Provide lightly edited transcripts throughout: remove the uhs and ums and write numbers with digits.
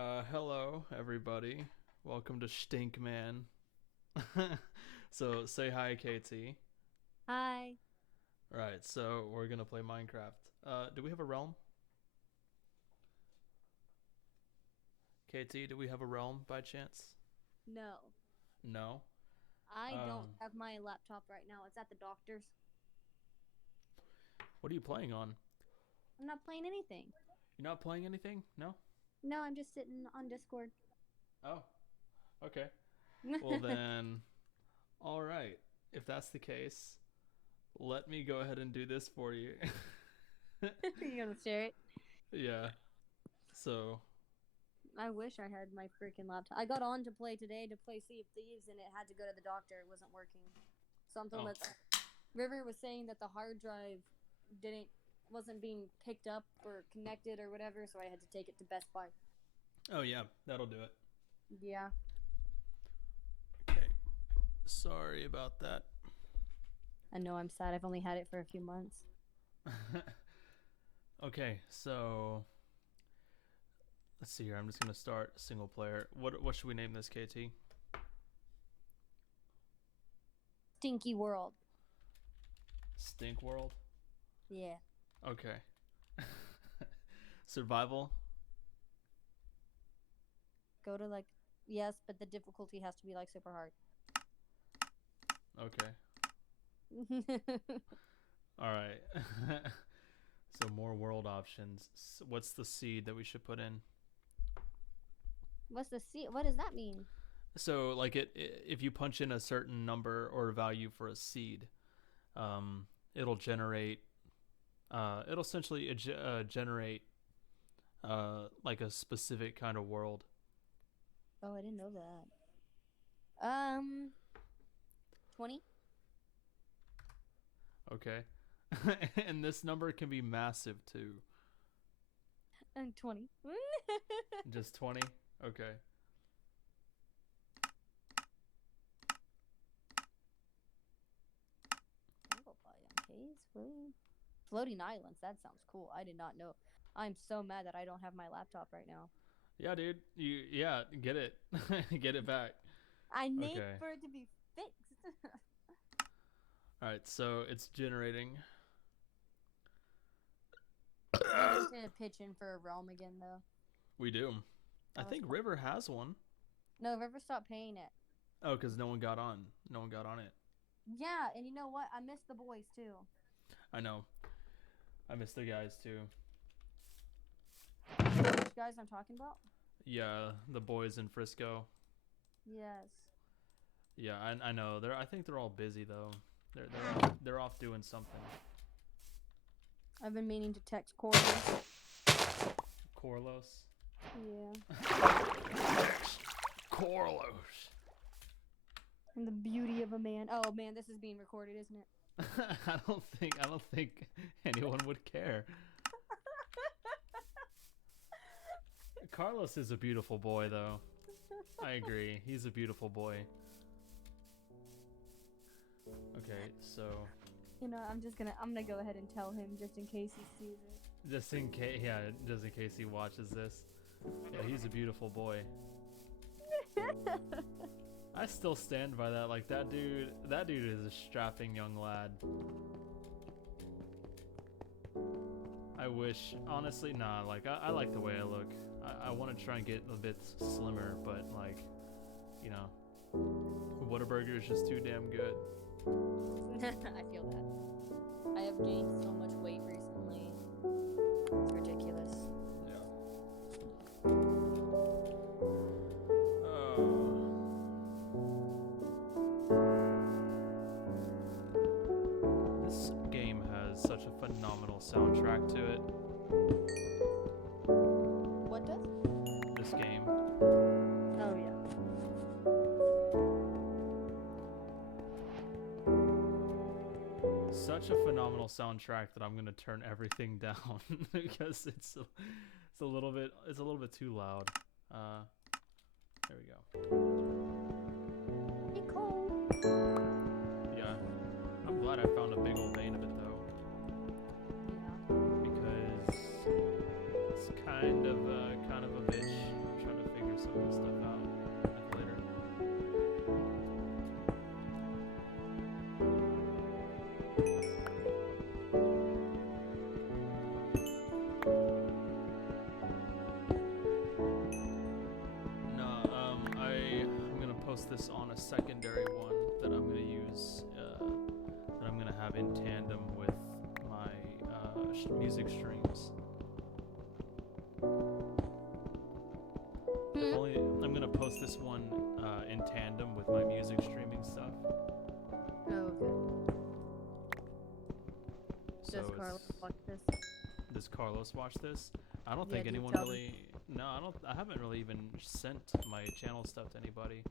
Hello, everybody. Welcome to Stinkman. So, say hi, KT. Hi. Right, so we're gonna play Minecraft. Do we have a realm? KT, do we have a realm by chance? No, No. I don't Um, have my laptop right now. It's at the doctor's. what are you playing on? I'm not playing anything. You're not playing anything? No? No, I'm just sitting on Discord. Oh, okay. Well, then, alright. If that's the case, let me go ahead and do this for you. You gonna share it? Yeah, so, I wish I had my freaking laptop. I got on to play today to play Sea of Thieves, and it had to go to the doctor. It wasn't working. Something oh, with River was saying that the hard drive didn't wasn't being picked up or connected or whatever, so I had to take it to Best Buy. oh yeah, that'll do it. Yeah. Okay, sorry about that. I know I'm sad. I've only had it for a few months. Okay, so let's see here. I'm just gonna start single player. What should we name this, KT? Stinky World. Stink World. Yeah. Okay. Survival. Go to like yes, but the difficulty has to be like super hard. Okay. All right. So more world options. What's the seed that we should put in? What's the seed? What does that mean? So like if you punch in a certain number or value for a seed, it'll generate. It'll essentially generate like a specific kind of world. Oh, I didn't know that. 20 Okay. And this number can be massive too. and 20. Just 20? Okay. Floating islands. That sounds cool. I did not know. I'm so mad that I don't have my laptop right now. Yeah, dude. Yeah, get it. Get it back. I need Okay. for it to be fixed. All right, so it's generating. We need to pitch in for a realm again, though. We do. I That was think fun. River has one. No, River stopped paying it. Oh, cuz no one got on. No one got on it. Yeah, and you know what? I miss the boys too. I know. I miss the guys too. Which guys I'm talking about? Yeah, the boys in Frisco. Yes. Yeah, I know. I think they're all busy though. They're off doing something. I've been meaning to text Corey. Corlos. Yeah. Corlos. And the beauty of a man. Oh man, this is being recorded, isn't it? I don't think anyone would care. Carlos is a beautiful boy though. I agree. He's a beautiful boy. Okay, so You know, I'm gonna go ahead and tell him just in case he sees it. just in case he watches this. Yeah, he's a beautiful boy. I still stand by that. Like that dude is a strapping young lad. I wish, honestly, nah, like I like the way I look. I want to try and get a bit slimmer, but like, you know, Whataburger is just too damn good. I feel that. I have gained so much weight recently. It's ridiculous. Yeah. This game has such a phenomenal soundtrack to it. What does? This game. Oh yeah. Such a phenomenal soundtrack that I'm gonna turn everything down because it's a little bit too loud. There we go. Hey Cole. Yeah, I'm glad I found a big old vein of it though, Yeah. because it's kind of a bitch trying post this on a secondary one that I'm gonna use. That I'm gonna have in tandem with my music streams. I'm gonna post this one in tandem with my music streaming stuff. Oh, okay. So Does Carlos watch this? Does Carlos watch this? I don't Yeah, think do you anyone tell really. No, I don't. I haven't really even sent my channel stuff to anybody.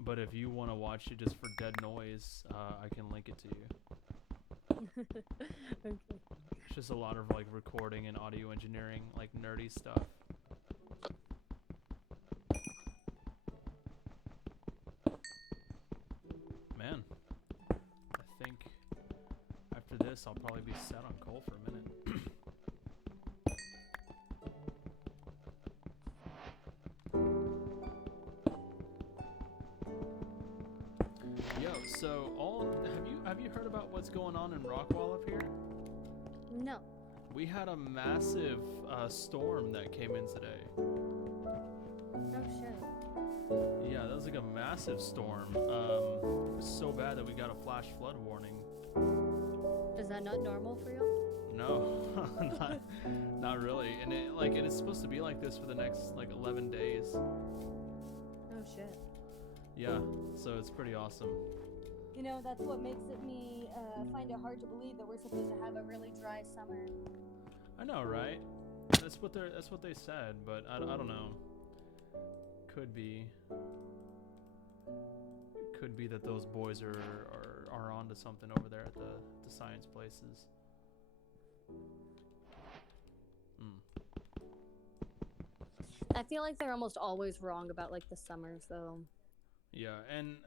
But if you want to watch it just for dead noise, I can link it to you. Okay. It's just a lot of like recording and audio engineering, like nerdy stuff. Man, I think after this I'll probably be set on coal for a minute. Yo, so have you heard about what's going on in Rockwall up here? No. We had a massive storm that came in today. Oh shit. Yeah, that was like a massive storm. It was so bad that we got a flash flood warning. Is that not normal for you? No, not really. And it's supposed to be like this for the next like 11 days. Oh shit. Yeah, so it's pretty awesome. You know, that's what makes me find it hard to believe that we're supposed to have a really dry summer. I know, right? That's what they said, but I don't know. Could be that those boys are onto something over there at the science places. I feel like they're almost always wrong about like the summers though. Yeah, and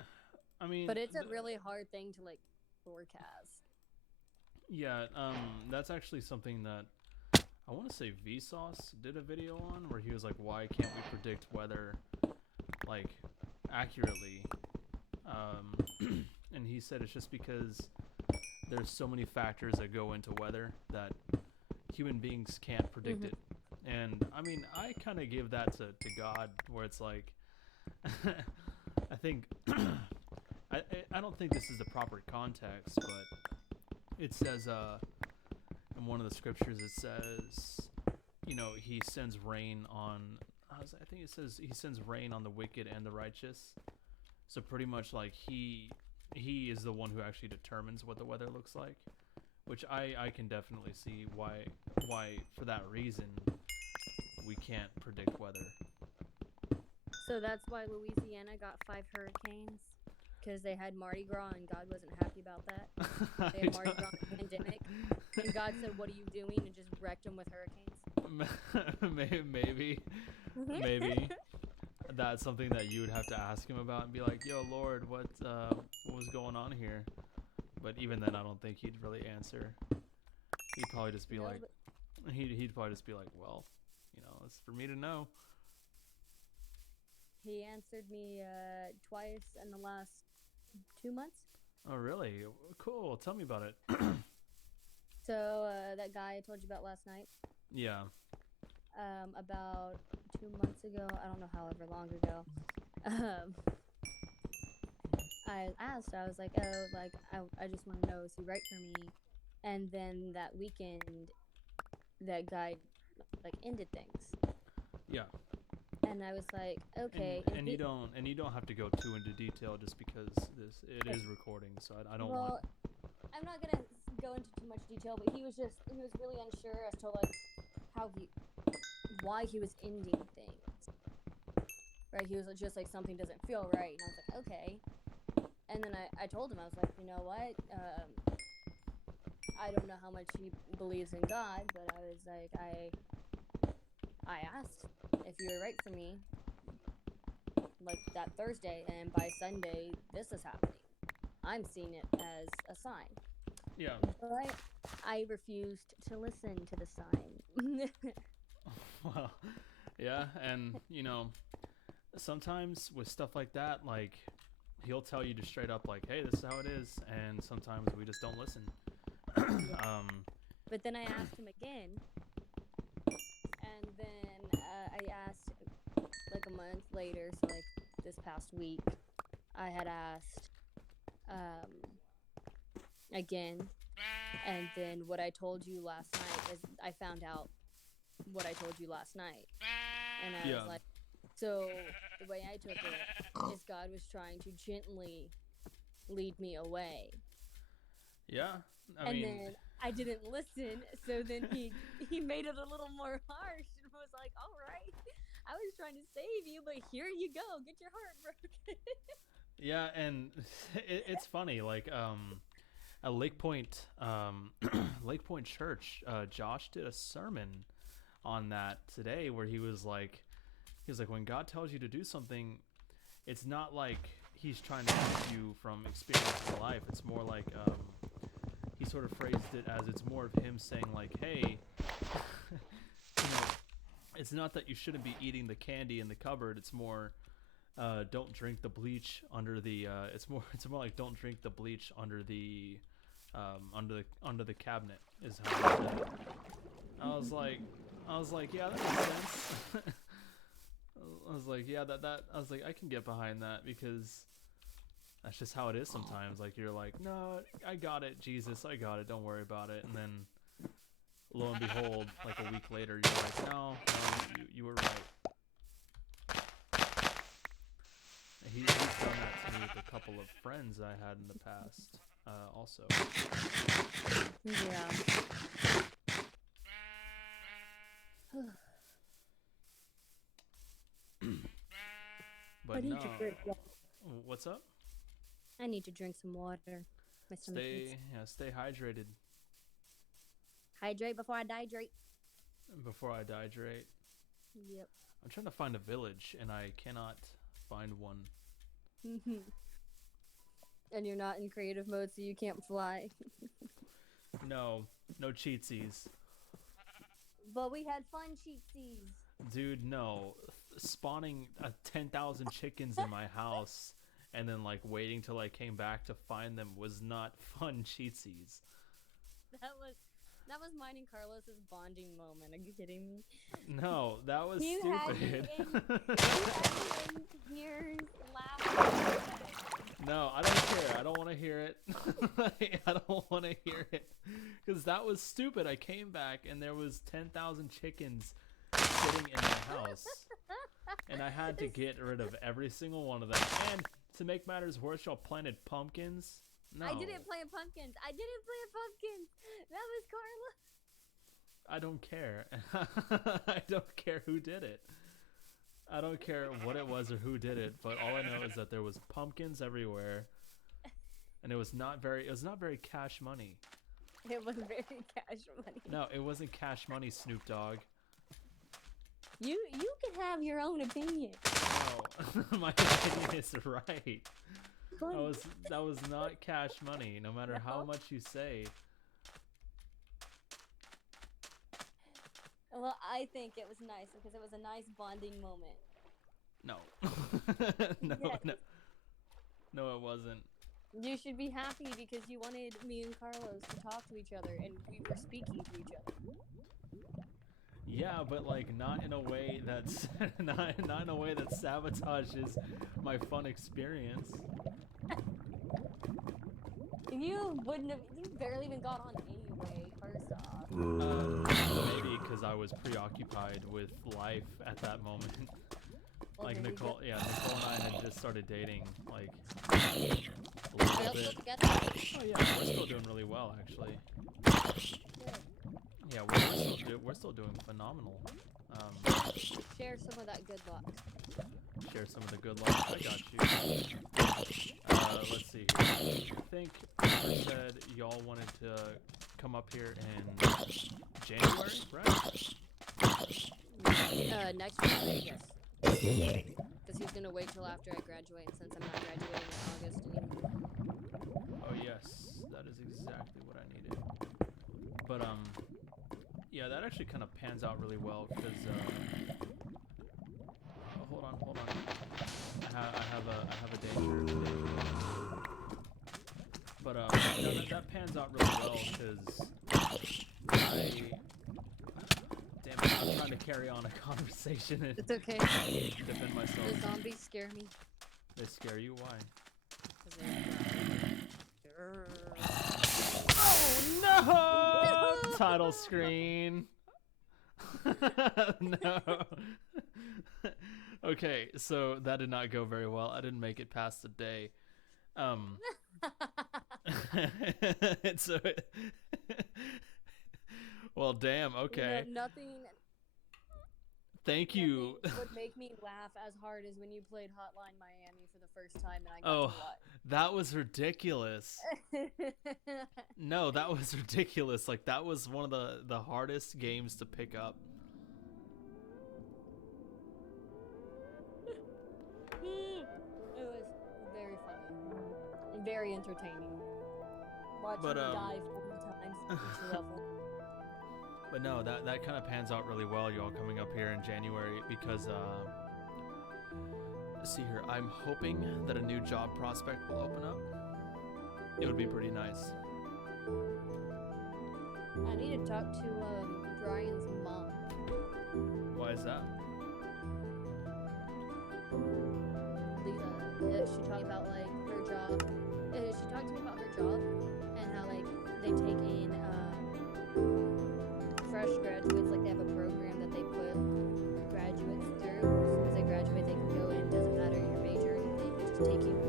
I mean, but it's a really hard thing to like forecast. Yeah, that's actually something that I want to say Vsauce did a video on, where he was like, why can't we predict weather like accurately? And he said it's just because there's so many factors that go into weather that human beings can't predict it. And I mean, I kind of give that to God, where it's like I think I don't think this is the proper context, but it says in one of the scriptures, it says, you know, he sends rain on, I think it says he sends rain on the wicked and the righteous. So pretty much like he is the one who actually determines what the weather looks like, which I can definitely see why for that reason we can't predict weather. So that's why Louisiana got 5 hurricanes, because they had Mardi Gras and God wasn't happy about that. They had Mardi Gras pandemic, and God said, "What are you doing?" and just wrecked them with hurricanes. Maybe that's something that you would have to ask him about and be like, "Yo, Lord, what was going on here?" But even then, I don't think he'd really answer. He'd probably just be like, he'd probably just be like, "Well, you know, it's for me to know." He answered me twice in the last 2 months. Oh, really? Cool. Tell me about it. So that guy I told you about last night. Yeah. About 2 months ago, I don't know however long ago. I asked. I was like, "Oh, like I just want to know, is he right for me?" And then that weekend, that guy like ended things. Yeah. And I was like, okay. And you don't have to go too into detail just because it is recording, so I don't want. Well, I'm not gonna go into too much detail, but he was really unsure as to like why he was ending things. Right? He was just like, something doesn't feel right, and I was like, okay. And then I told him, I was like, you know what? I don't know how much he believes in God, but I was like, I asked if you were right for me, like that Thursday, and by Sunday, this is happening. I'm seeing it as a sign. Yeah. But I refused to listen to the sign. Well, yeah, and you know, sometimes with stuff like that, like he'll tell you just straight up, like, "Hey, this is how it is," and sometimes we just don't listen. But then I asked him again, and then I asked like a month later, so like this past week, I had asked again, and then what I told you last night is I found out what I told you last night, and I was like, so the way I took it is God was trying to gently lead me away. Yeah, and then I didn't listen, so then he made it a little more harsh and was like, all right, I was trying to save you, but here you go, get your heart broken. Yeah, and it's funny, like at Lake Point, Lake Point Church, Josh did a sermon on that today, where he was like, when God tells you to do something, it's not like he's trying to keep you from experiencing life. It's more like he sort of phrased it as, it's more of him saying like, hey, it's not that you shouldn't be eating the candy in the cupboard. It's more, don't drink the bleach under the. It's more like, don't drink the bleach under the cabinet. Is how he said it. I was like, yeah, that makes sense. I was like, yeah, I was like, I can get behind that, because that's just how it is sometimes. Like, you're like, no, I got it, Jesus, I got it, don't worry about it. And then, lo and behold, like a week later, you're like, no, you were right. He's done that to me with a couple of friends I had in the past, also. Yeah. But no. What's up? I need to drink some water. Stay hydrated. Hydrate before I dihydrate. Before I dihydrate. Yep. I'm trying to find a village, and I cannot find one. And you're not in creative mode, so you can't fly. No cheatsies. But we had fun cheatsies. Dude, no. Spawning 10,000 chickens in my house and then like waiting till I came back to find them was not fun cheatsies. That was mine and Carlos's bonding moment. Are you kidding me? No, that was you stupid. Had me in tears, laughing. No, I don't care. I don't want to hear it. I don't want to hear it, because that was stupid. I came back and there was 10,000 chickens sitting in my house, and I had to get rid of every single one of them. And to make matters worse, y'all planted pumpkins. No, I didn't plant pumpkins. That was Carla. I don't care. I don't care who did it. I don't care what it was or who did it, but all I know is that there was pumpkins everywhere, and it was not very cash money. It was very cash money. No, it wasn't cash money, Snoop Dogg. You can have your own opinion. No, my opinion is right. That was not cash money, no matter how much you say. Well, I think it was nice because it was a nice bonding moment. No. Yes. No, it wasn't. You should be happy because you wanted me and Carlos to talk to each other, and we were speaking to each other. Yeah, but like not in a way that's not in a way that sabotages my fun experience. You barely even got on anyway, first off. Maybe because I was preoccupied with life at that moment. Well, like Nicole and I had just started dating, like Are a little y'all bit. still together? Oh yeah, we're still doing really well, actually. Good. Yeah, we're still doing phenomenal. Share some of that good luck. Share some of the good luck. I got you. Let's see here. I think you said y'all wanted to come up here in January, right? Next week, yes. Because he's gonna wait till after I graduate, since I'm not graduating in August anymore. Oh yes, that is exactly what I needed. But yeah, that actually kind of pans out really well because hold on. I have a danger. But that pans out really well because damn I'm trying to carry on a conversation and It's okay. defend myself. The zombies scare me. They scare you? Why? 'Cause they Oh no! Title screen. No. Okay, so that did not go very well. I didn't make it past the day. It's well, damn. Okay. You know, nothing Thank you. would make me laugh as hard as when you played Hotline Miami for the first time and I got Oh, to watch. that was ridiculous. No, that was ridiculous. Like, that was one of the hardest games to pick up. It was very funny. And very entertaining. Watching But, you die 40 times each level. But no, that kind of pans out really well, y'all, coming up here in January, because, let's see here, I'm hoping that a new job prospect will open up. It would be pretty nice. I need to talk to Brian's mom. Why is that? Lisa, she talked about like her job. She talked to me about her job and how like they take in fresh graduates. Like they have a program that they put graduates through. As soon as they graduate, they can go in. Doesn't matter your major or anything. They just take you.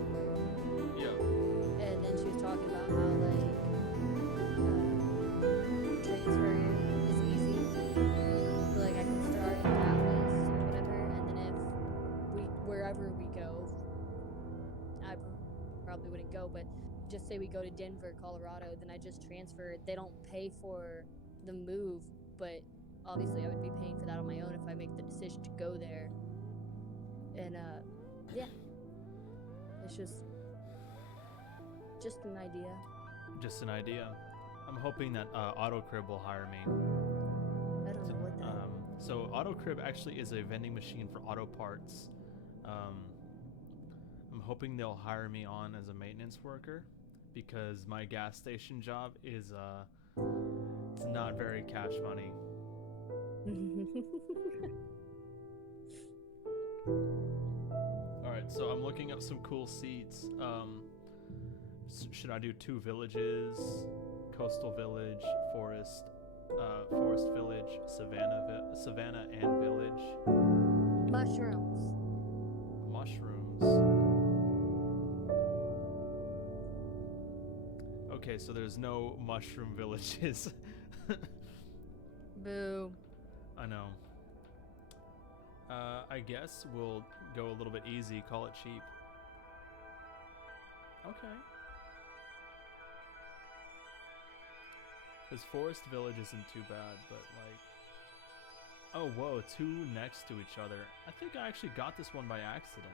Yeah. And then she was talking about how like transfer is easy. So, like I can start in Dallas or whatever, and then if wherever we go, I probably wouldn't go, but just say we go to Denver, Colorado, then I just transfer. They don't pay for the move, but obviously I would be paying for that on my own if I make the decision to go there. And yeah, it's just an idea. Just an idea. I'm hoping that AutoCrib will hire me. I don't know what that is. So AutoCrib actually is a vending machine for auto parts. I'm hoping they'll hire me on as a maintenance worker, because my gas station job is it's not very cash money. Alright, so I'm looking up some cool seeds. Should I do 2 villages? Coastal village, forest village, savannah and village. Mushrooms. Okay, so there's no mushroom villages. Boo. I know. I guess we'll go a little bit easy, call it cheap. Okay. Because Forest Village isn't too bad, but like... Oh, whoa, 2 next to each other. I think I actually got this one by accident.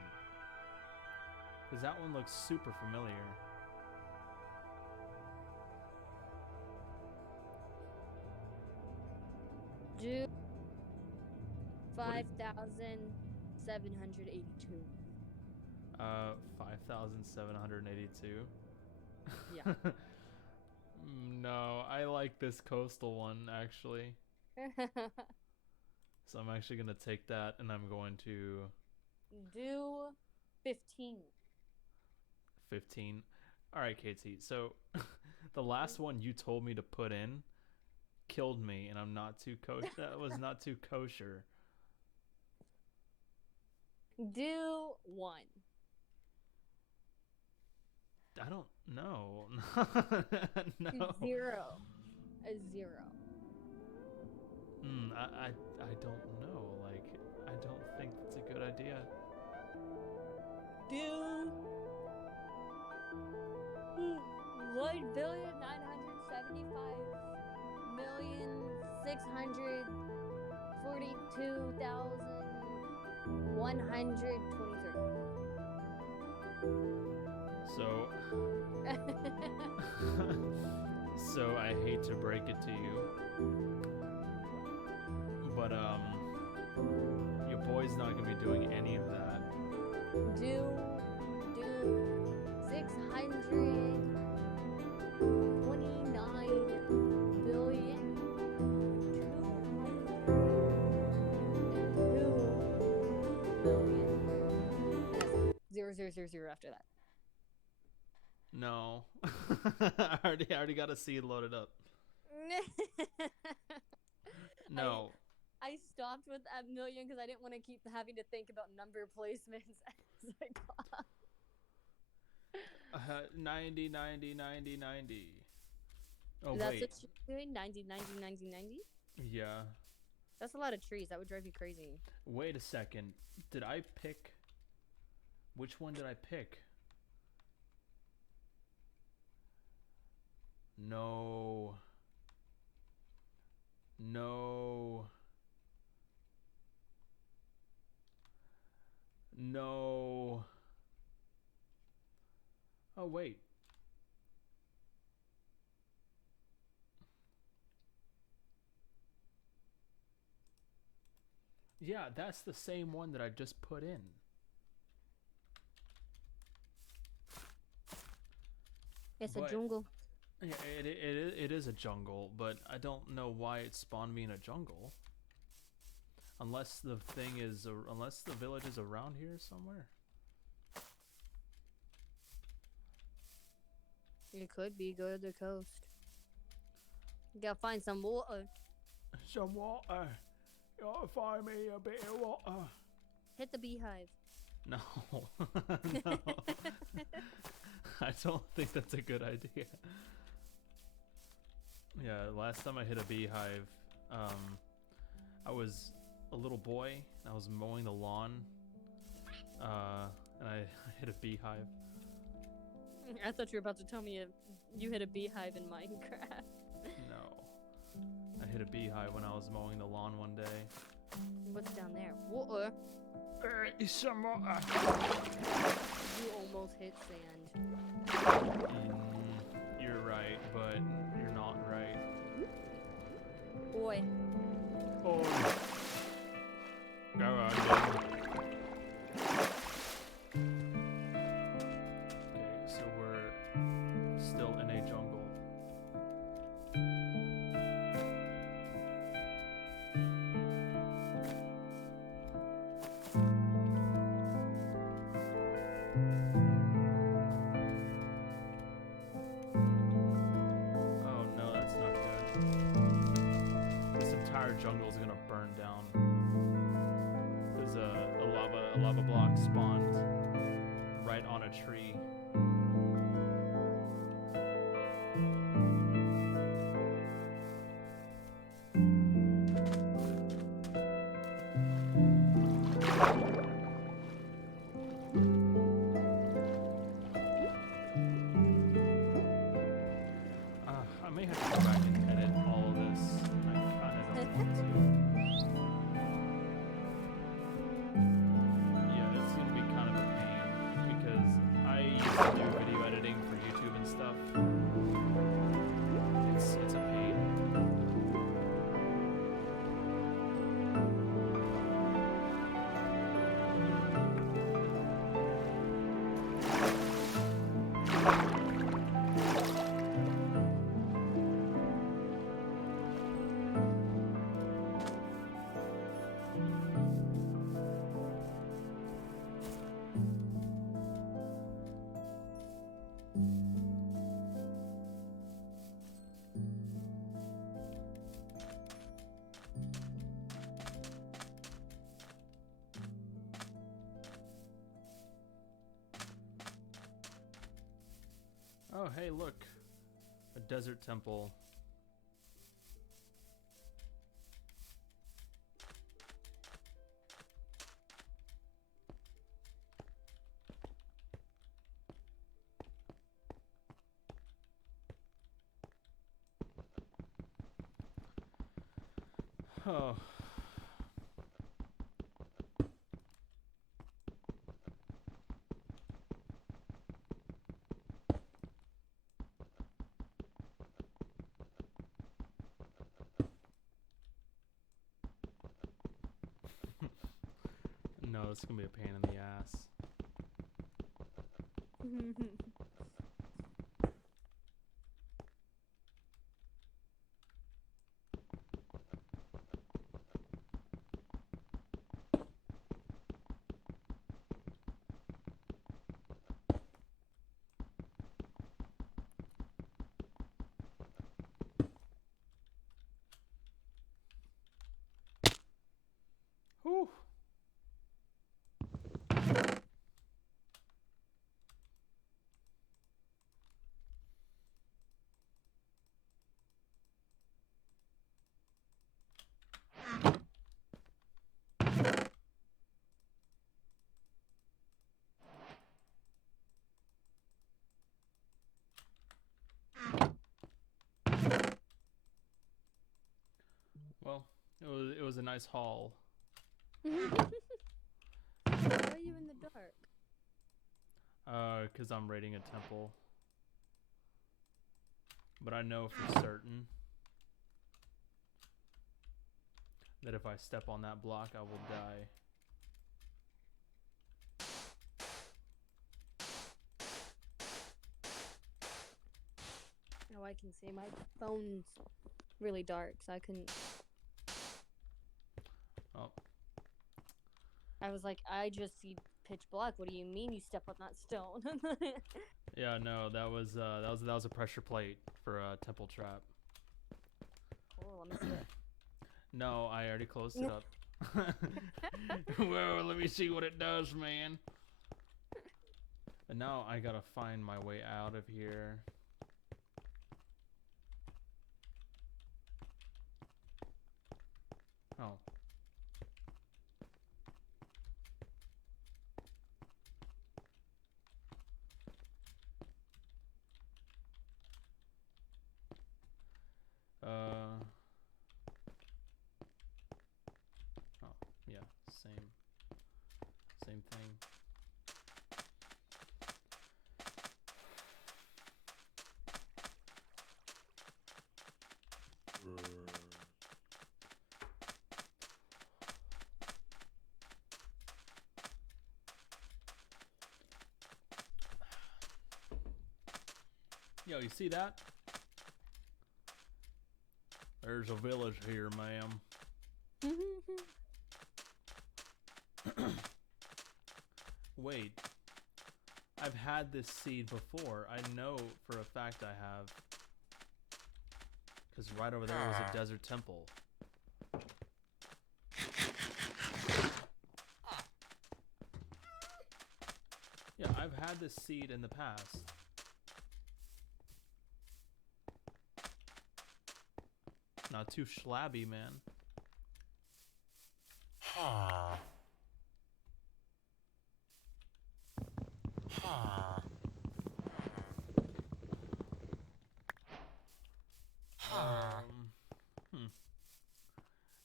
Because that one looks super familiar. Do 5,782. 5,782. Yeah. No, I like this coastal one actually. So I'm actually gonna take that, and I'm going to do 15. 15. All right, KT. So the last one you told me to put in killed me, and I'm not too kosher. That was not too kosher. Do 1. I don't know. No. 0. A 0. I don't know. Like, I don't think that's a good idea. Do 1,975,642,123. So I hate to break it to you, but your boy's not gonna be doing any of that. Do 629 billion 0 after that. No. I already got a seed loaded up. No. I stopped with that million because I didn't want to keep having to think about number placements as I got. 90, 90, 90, 90. Oh, That's wait. what you're doing? 90, 90, 90, 90? Yeah. That's a lot of trees. That would drive me crazy. Wait a second. Did I pick... Which one did I pick? No. No. No. Oh, wait. Yeah, that's the same one that I just put in. It's a jungle. Yeah, it is a jungle, but I don't know why it spawned me in a jungle. Unless the thing is, unless the village is around here somewhere. It could be. Go to the coast. You gotta find some water. Some water. You gotta find me a bit of water. Hit the beehive. No. No. I don't think that's a good idea. Yeah, last time I hit a beehive, I was a little boy. I was mowing the lawn, and I hit a beehive. I thought you were about to tell me you hit a beehive in Minecraft. No. I hit a beehive when I was mowing the lawn one day. What's down there? Water. It's some water. You almost hit sand. You're right, but you're not right. Boy. Oh. Go on. Okay, so we're still in a jungle. Oh no, that's not good. This entire jungle is gonna burn down. There's a lava block spawned right on a tree. I may have to go back and edit all of this. I kind of don't want to. Yeah, it's gonna be kind of a pain because I used to do video editing for YouTube and stuff. It's a pain. Oh, hey, look. A desert temple. Oh. No, it's gonna be a pain in the ass. It was a nice haul. Why are you in the dark? 'Cause I'm raiding a temple. But I know for certain that if I step on that block, I will die. Oh, I can see my phone's really dark, so I couldn't. Oh. I was like, I just see pitch black. What do you mean you step on that stone? Yeah, no, that was a pressure plate for a temple trap. Cool, let me see it. No, I already closed it up. Well, let me see what it does, man. And now I gotta find my way out of here. Oh. Oh, yeah, same thing. Yo, you see that? There's a village here, ma'am. Wait. I've had this seed before. I know for a fact I have. Because right over there was a desert temple. Yeah, I've had this seed in the past. Not too schlabby, man.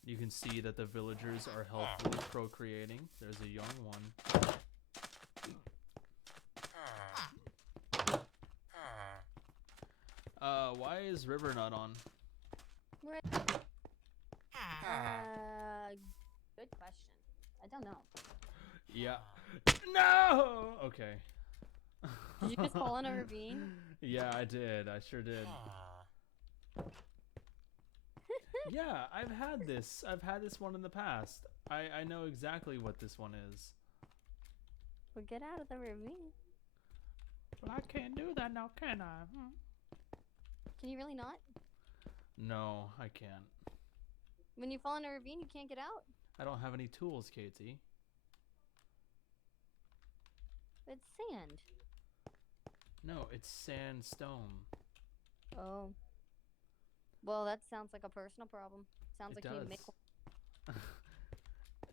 You can see that the villagers are healthily procreating. There's a young one. Why is River not on? Good question. I don't know. Yeah. No! Okay. Did you just fall in a ravine? Yeah, I did. I sure did. Yeah, I've had this. I've had this one in the past. I know exactly what this one is. Well, get out of the ravine. But I can't do that now, can I? Can you really not? No, I can't. When you fall in a ravine, you can't get out? I don't have any tools, Katie. It's sand. No, it's sandstone. Oh. Well, that sounds like a personal problem. Sounds It like you need to does. make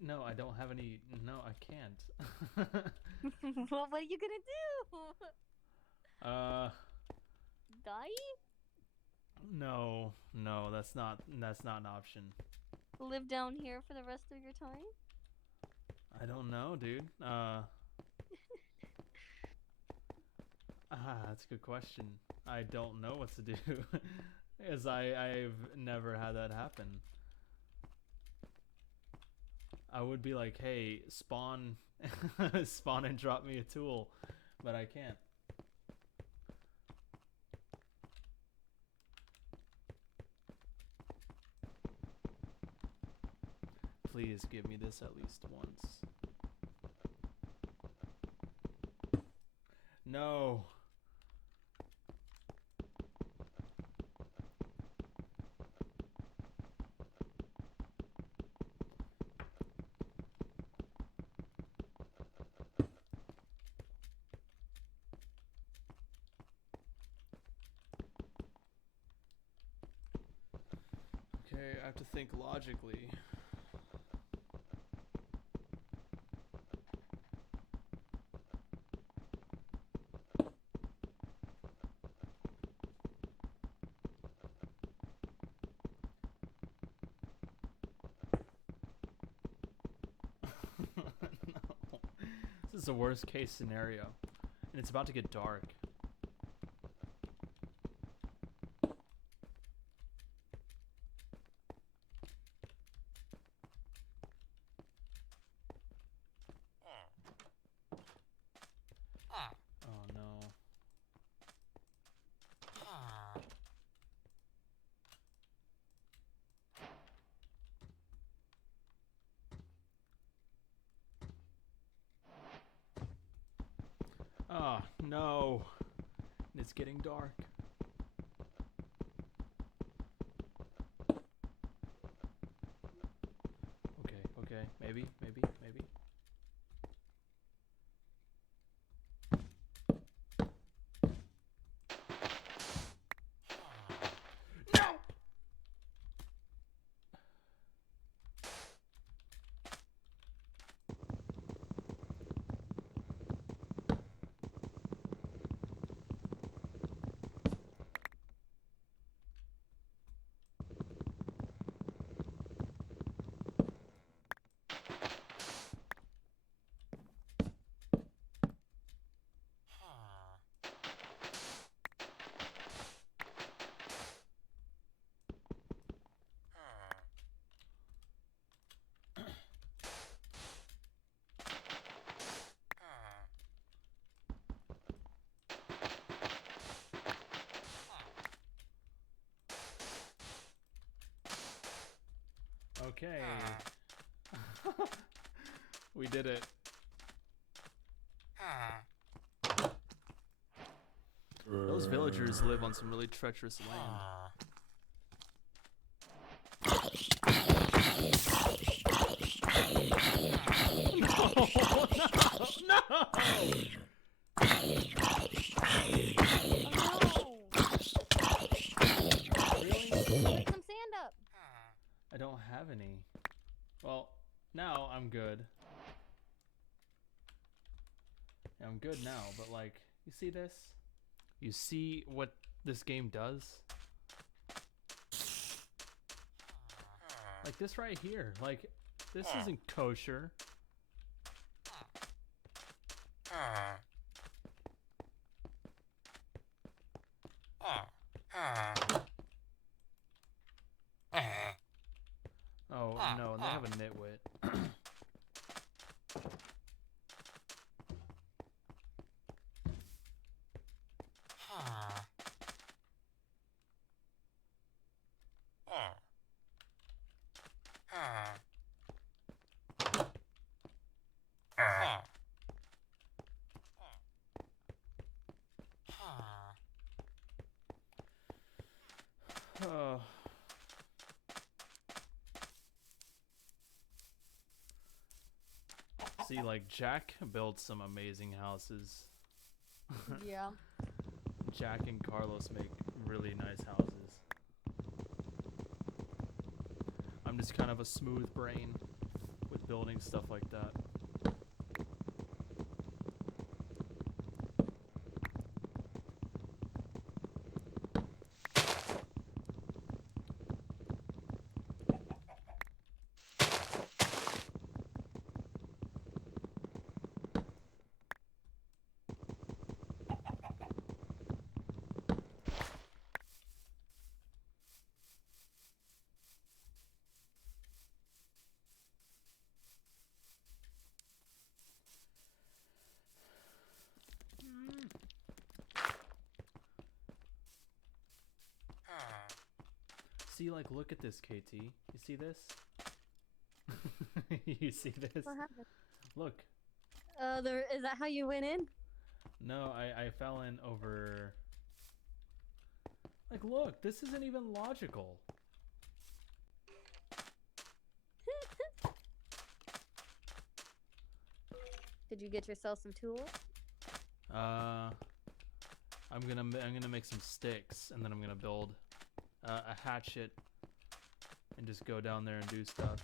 No, I don't have any. No, I can't. Well, what are you gonna do? Die? No, that's not an option. Live down here for the rest of your time? I don't know, dude. That's a good question. I don't know what to do, as I've never had that happen. I would be like, hey, spawn, spawn and drop me a tool, but I can't. Please give me this at least once. No. Okay, I have to think logically. is the worst case scenario. And it's about to get dark. Oh no. Oh no. It's getting dark. Okay. Maybe. No! Okay. We did it. Those villagers live on some really treacherous land. No! Really? Pick some sand up. I don't have any. Well, now I'm good. Yeah, I'm good now, but like, you see this? You see what this game does? Like this right here. Like, this isn't kosher. Oh, no, and they have a nitwit. Oh. See, like, Jack built some amazing houses. Yeah. Jack and Carlos make really nice houses. I'm just kind of a smooth brain with building stuff like that. See, like, look at this, KT. You see this? You see this? What happened? Look. Is that how you went in? No, I fell in over... Like, look, this isn't even logical. Did you get yourself some tools? I'm gonna make some sticks, and then I'm gonna build a hatchet, and just go down there and do stuff.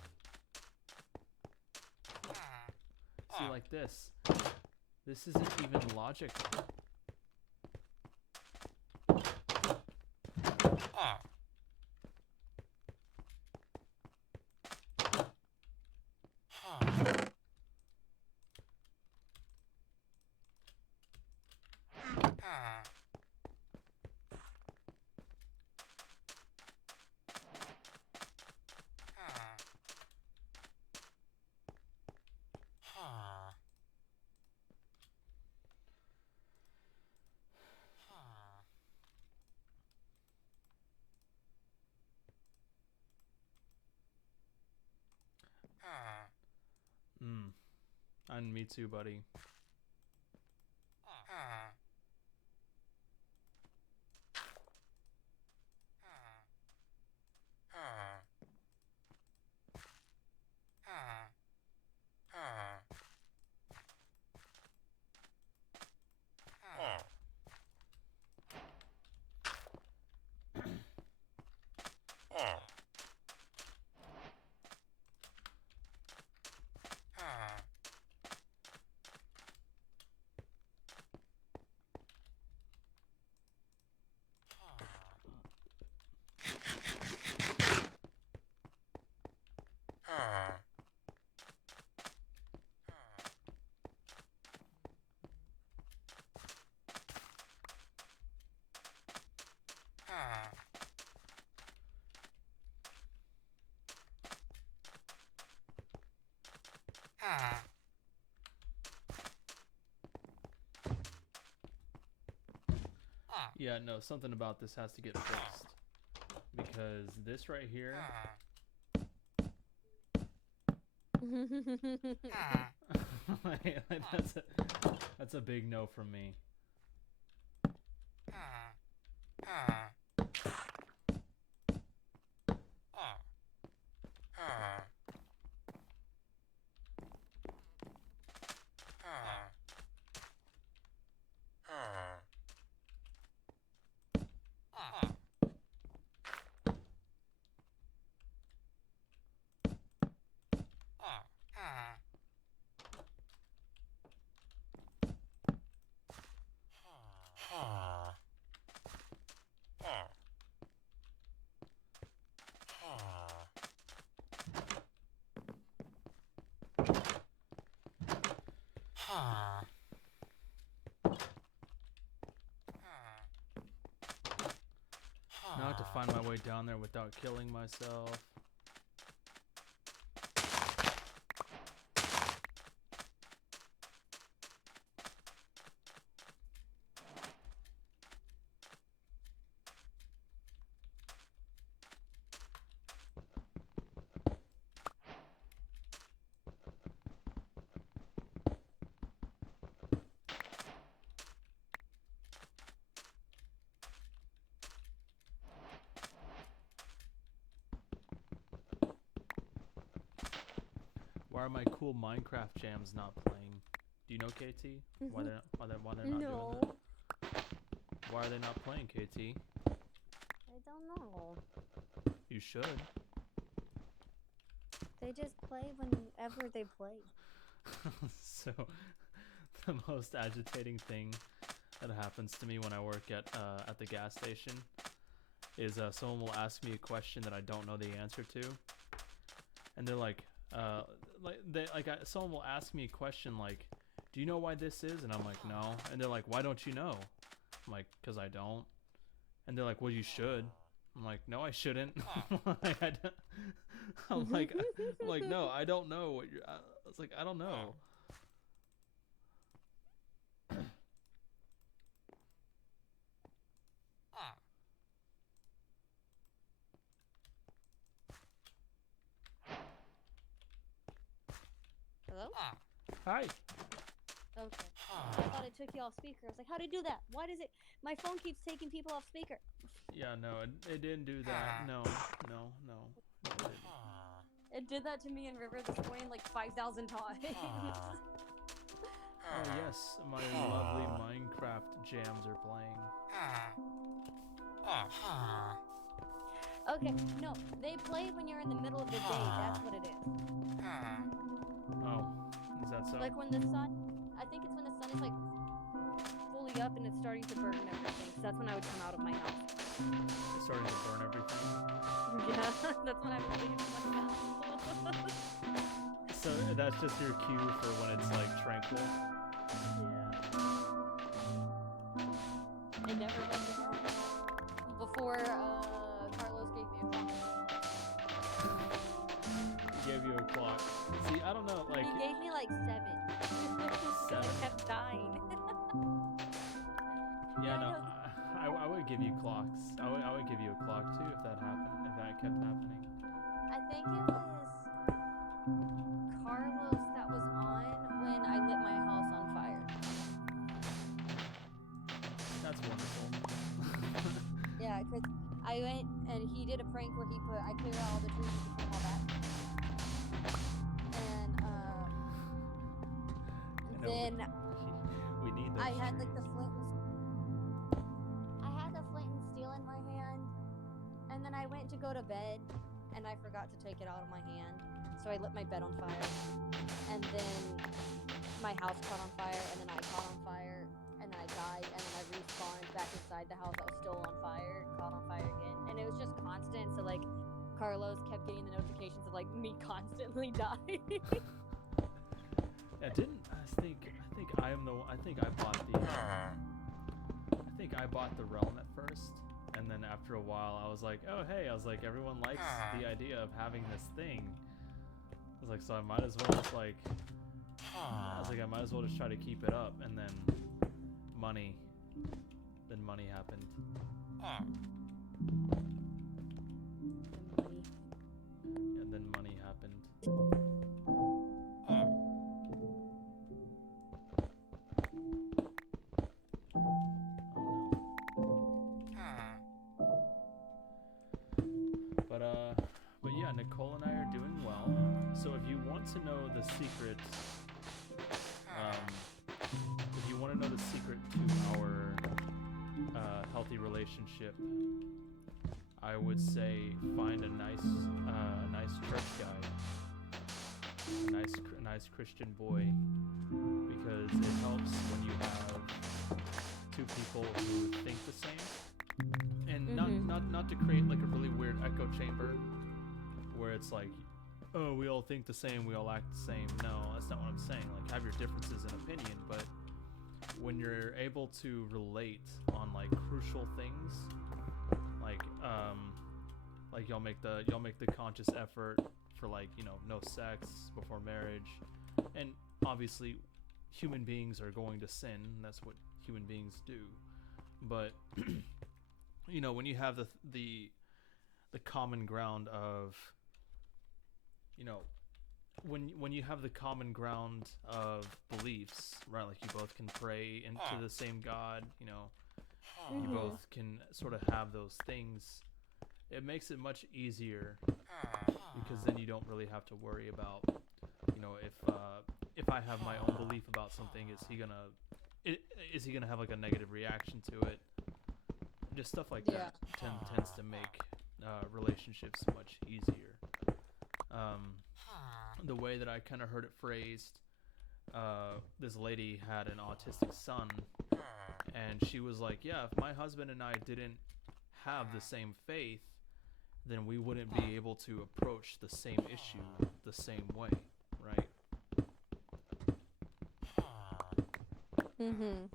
See, like this. This isn't even logical. And me too, buddy. Yeah, no, something about this has to get fixed. Because this right here... that's a big no from me. Now I have to find my way down there without killing myself. Why are my cool Minecraft jams not playing? Do you know, KT? Why they're not No. doing that? Why are they not playing, KT? I don't know. You should. They just play whenever they play. So, the most agitating thing that happens to me when I work at the gas station is someone will ask me a question that I don't know the answer to, and they're like, someone will ask me a question like, "Do you know why this is?" And I'm like, "No." And they're like, "Why don't you know?" I'm like, "'Cause I don't." And they're like, "Well, you should." I'm like, "No, I shouldn't." I'm like, "No, I don't know what you're." I was like, "I don't know." Hello? Hi. Okay. I thought it took you off speaker. I was like, how do you do that? Why does it... My phone keeps taking people off speaker. Yeah, no, it didn't do that. No. It did that to me and River this morning like 5,000 times. Oh yes, my lovely Minecraft jams are playing. Okay, no, they play when you're in the middle of the day. That's what it is. Oh, is that so? Like when the sun... I think it's when the sun is like fully up and it's starting to burn and everything. So that's when I would come out of my house. It's starting to burn everything. Yeah, that's when I would leave my house. So that's just your cue for when it's like tranquil. Yeah. It never went wrong. Before Carlos gave me a clock. He gave you a clock. See, I don't know, like... He gave me like 7. 7? I kept dying. Yeah, no, I would give you clocks. I would give you a clock too if that happened, if that kept happening. I think it was Carlos that was on when I went and he did a prank where I cleared out all the trees and all that. And then we need those I had trees. like the flint and steel in my hand, and then I went to go to bed and I forgot to take it out of my hand, so I lit my bed on fire, and then my house caught on fire, and then I caught on fire, and then I died, and then I respawned back inside the house that was still on fire, caught on fire again, and it was just constant. So like Carlos kept getting the notifications of like me constantly dying. Yeah, I think I bought the realm at first, and then after a while I was like, oh hey, everyone likes the idea of having this thing. I was like, so I might as well just try to keep it up, and then money happened. And then money happened. But yeah, Nicole and I are doing well. So if you want to know the secret, to our healthy relationship, I would say find a nice church guy, a nice Christian boy, because it helps when you have two people who think the same, and not to create like a really weird echo chamber where it's like, oh, we all think the same, we all act the same. No, that's not what I'm saying. Like, have your differences in opinion, but when you're able to relate on like crucial things, like y'all make the conscious effort for, like, you know, no sex before marriage, and obviously human beings are going to sin, and that's what human beings do, but you know, when you have the common ground of, you know, when you have the common ground of beliefs, right? Like, you both can pray into the same God, you know, you both can sort of have those things. It makes it much easier, because then you don't really have to worry about, you know, if I have my own belief about something, is he gonna have like a negative reaction to it? Just stuff like that tends to make relationships much easier. The way that I kind of heard it phrased, this lady had an autistic son, and she was like, yeah, if my husband and I didn't have the same faith, then we wouldn't be able to approach the same issue the same way, right? And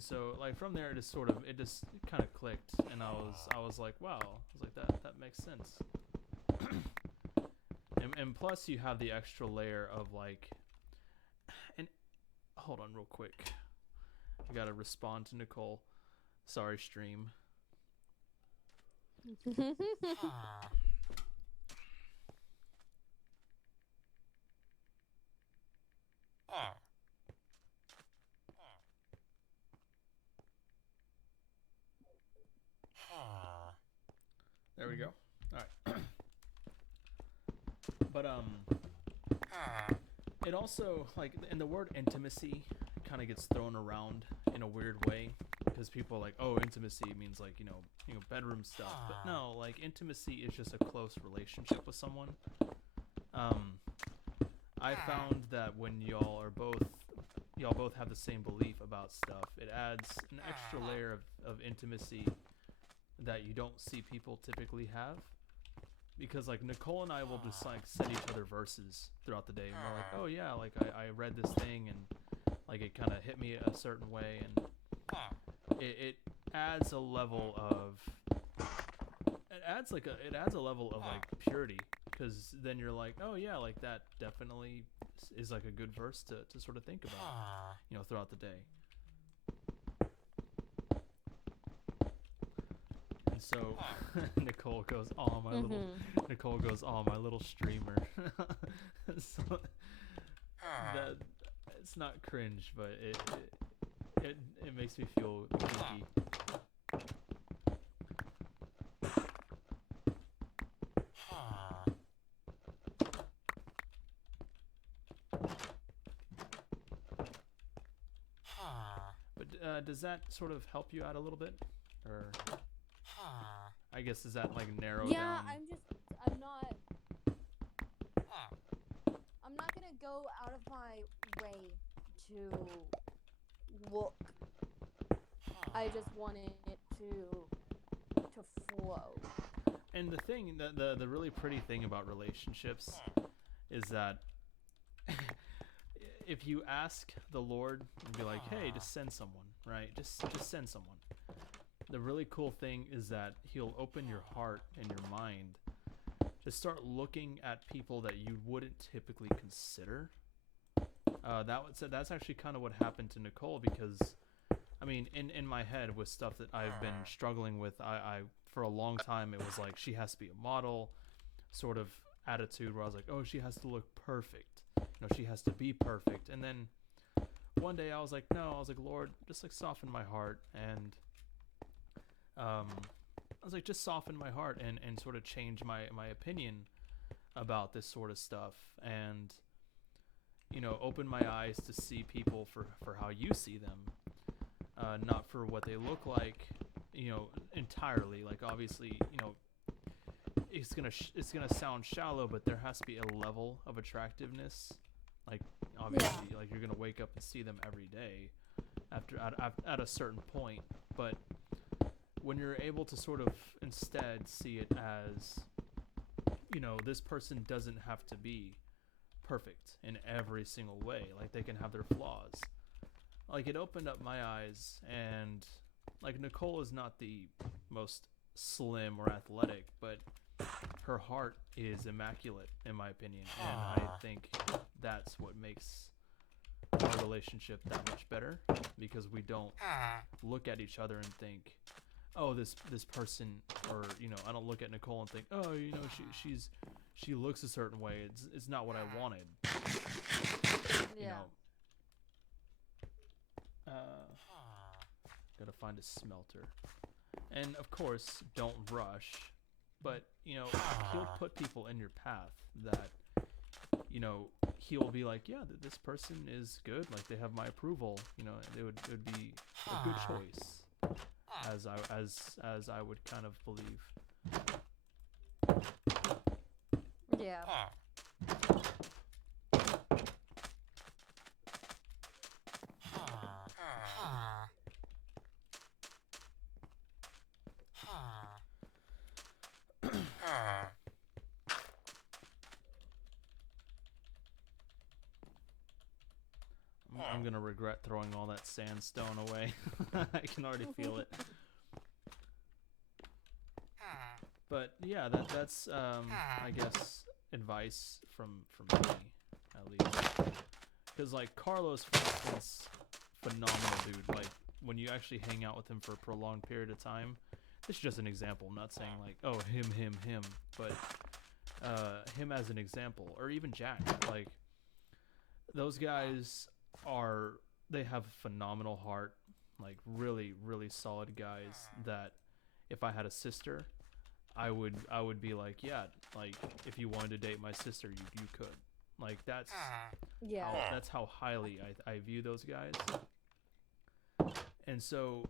so, like, from there, it just kind of clicked, and I was like, wow, that makes sense. And plus, you have the extra layer of, like, and hold on real quick, I gotta respond to Nicole. Sorry, stream. There we go. All right. But it also, like, and the word intimacy kind of gets thrown around in a weird way, because people are like, oh, intimacy means, like, you know, bedroom stuff. But no, like, intimacy is just a close relationship with someone. I found that when y'all both have the same belief about stuff, it adds an extra layer of intimacy that you don't see people typically have. Because, like, Nicole and I will just, like, send each other verses throughout the day, and we're like, oh yeah, like, I read this thing, and, like, it kind of hit me a certain way, and it adds a level of like purity, because then you're like, oh yeah, like, that definitely is like a good verse to sort of think about, you know, throughout the day. And so Nicole goes, oh, my little streamer. So that, it's not cringe, but it makes me feel geeky. does that sort of help you out a little bit, or I guess does that like narrow Yeah, down? I'm not gonna go out of my way to look. I just want it to flow. And the really pretty thing about relationships is that if you ask the Lord and be like, hey, just send someone, right? Just send someone. The really cool thing is that He'll open your heart and your mind to start looking at people that you wouldn't typically consider. That's actually kind of what happened to Nicole, because I mean, in my head with stuff that I've been struggling with, I for a long time it was like she has to be a model sort of attitude where I was like, oh, she has to look perfect. She has to be perfect. And then one day I was like, no, I was like, Lord, just like soften my heart, and I was like, just soften my heart and sort of change my opinion about this sort of stuff, and open my eyes to see people for how you see them, not for what they look like, entirely. Like obviously, it's gonna sound shallow, but there has to be a level of attractiveness. Like obviously, like you're gonna wake up and see them every day at a certain point, but when you're able to sort of instead see it as, this person doesn't have to be perfect in every single way. Like they can have their flaws. Like it opened up my eyes, and like Nicole is not the most slim or athletic, but her heart is immaculate in my opinion, and I think that's what makes our relationship that much better, because we don't look at each other and think, oh, this person, or I don't look at Nicole and think, oh, she looks a certain way. It's not what I wanted. Yeah. Gotta find a smelter, and of course, don't rush. But He'll put people in your path that He'll be like, yeah, this person is good. Like they have my approval. It would be a good choice. As I would kind of believe. Yeah. I'm gonna regret throwing all that sandstone away. I can already feel it. But yeah, that's I guess advice from me, at least. Because like Carlos, for instance, phenomenal dude. Like when you actually hang out with him for a prolonged period of time, this is just an example. I'm not saying like, oh, him, but him as an example, or even Jack. Like those guys they have a phenomenal heart, like really, really solid guys that if I had a sister, I would be like, yeah, like if you wanted to date my sister, you could. Like that's how highly I view those guys. And so,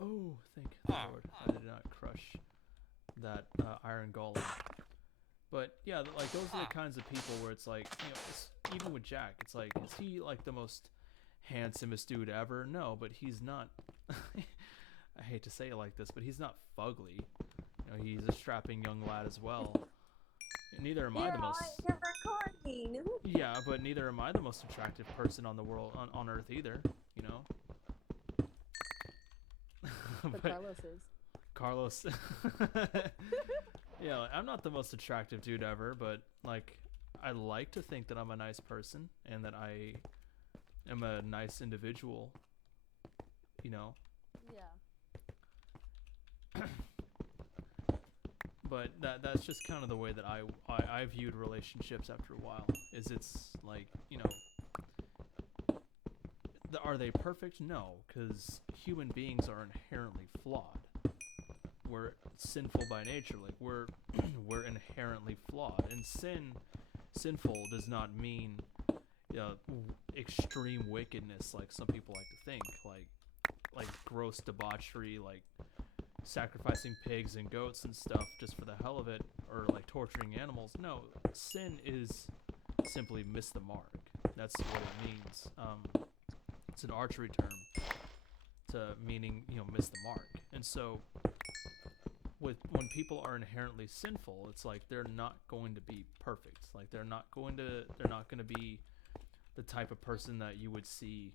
oh, thank the Lord, I did not crush that iron golem. But yeah, like those are the kinds of people where it's like, even with Jack, it's like, is he like the most handsomest dude ever? No, but he's not. I hate to say it like this, but he's not fugly. He's a strapping young lad as well. Neither am I the most. You're recording. Yeah, but neither am I the most attractive person on the world on Earth either. But Carlos is. Carlos. Yeah, I'm not the most attractive dude ever, but like I like to think that I'm a nice person and that I am a nice individual. Yeah. But that's just kind of the way that I viewed relationships after a while. It's like, are they perfect? No, because human beings are inherently flawed. We're sinful by nature. Like we're inherently flawed, and sinful does not mean extreme wickedness like some people like to think, like gross debauchery, like sacrificing pigs and goats and stuff just for the hell of it, or like torturing animals. No, sin is simply miss the mark. That's what it means. It's an archery term to meaning, miss the mark. And so when people are inherently sinful, it's like they're not going to be perfect. Like they're not going to be the type of person that you would see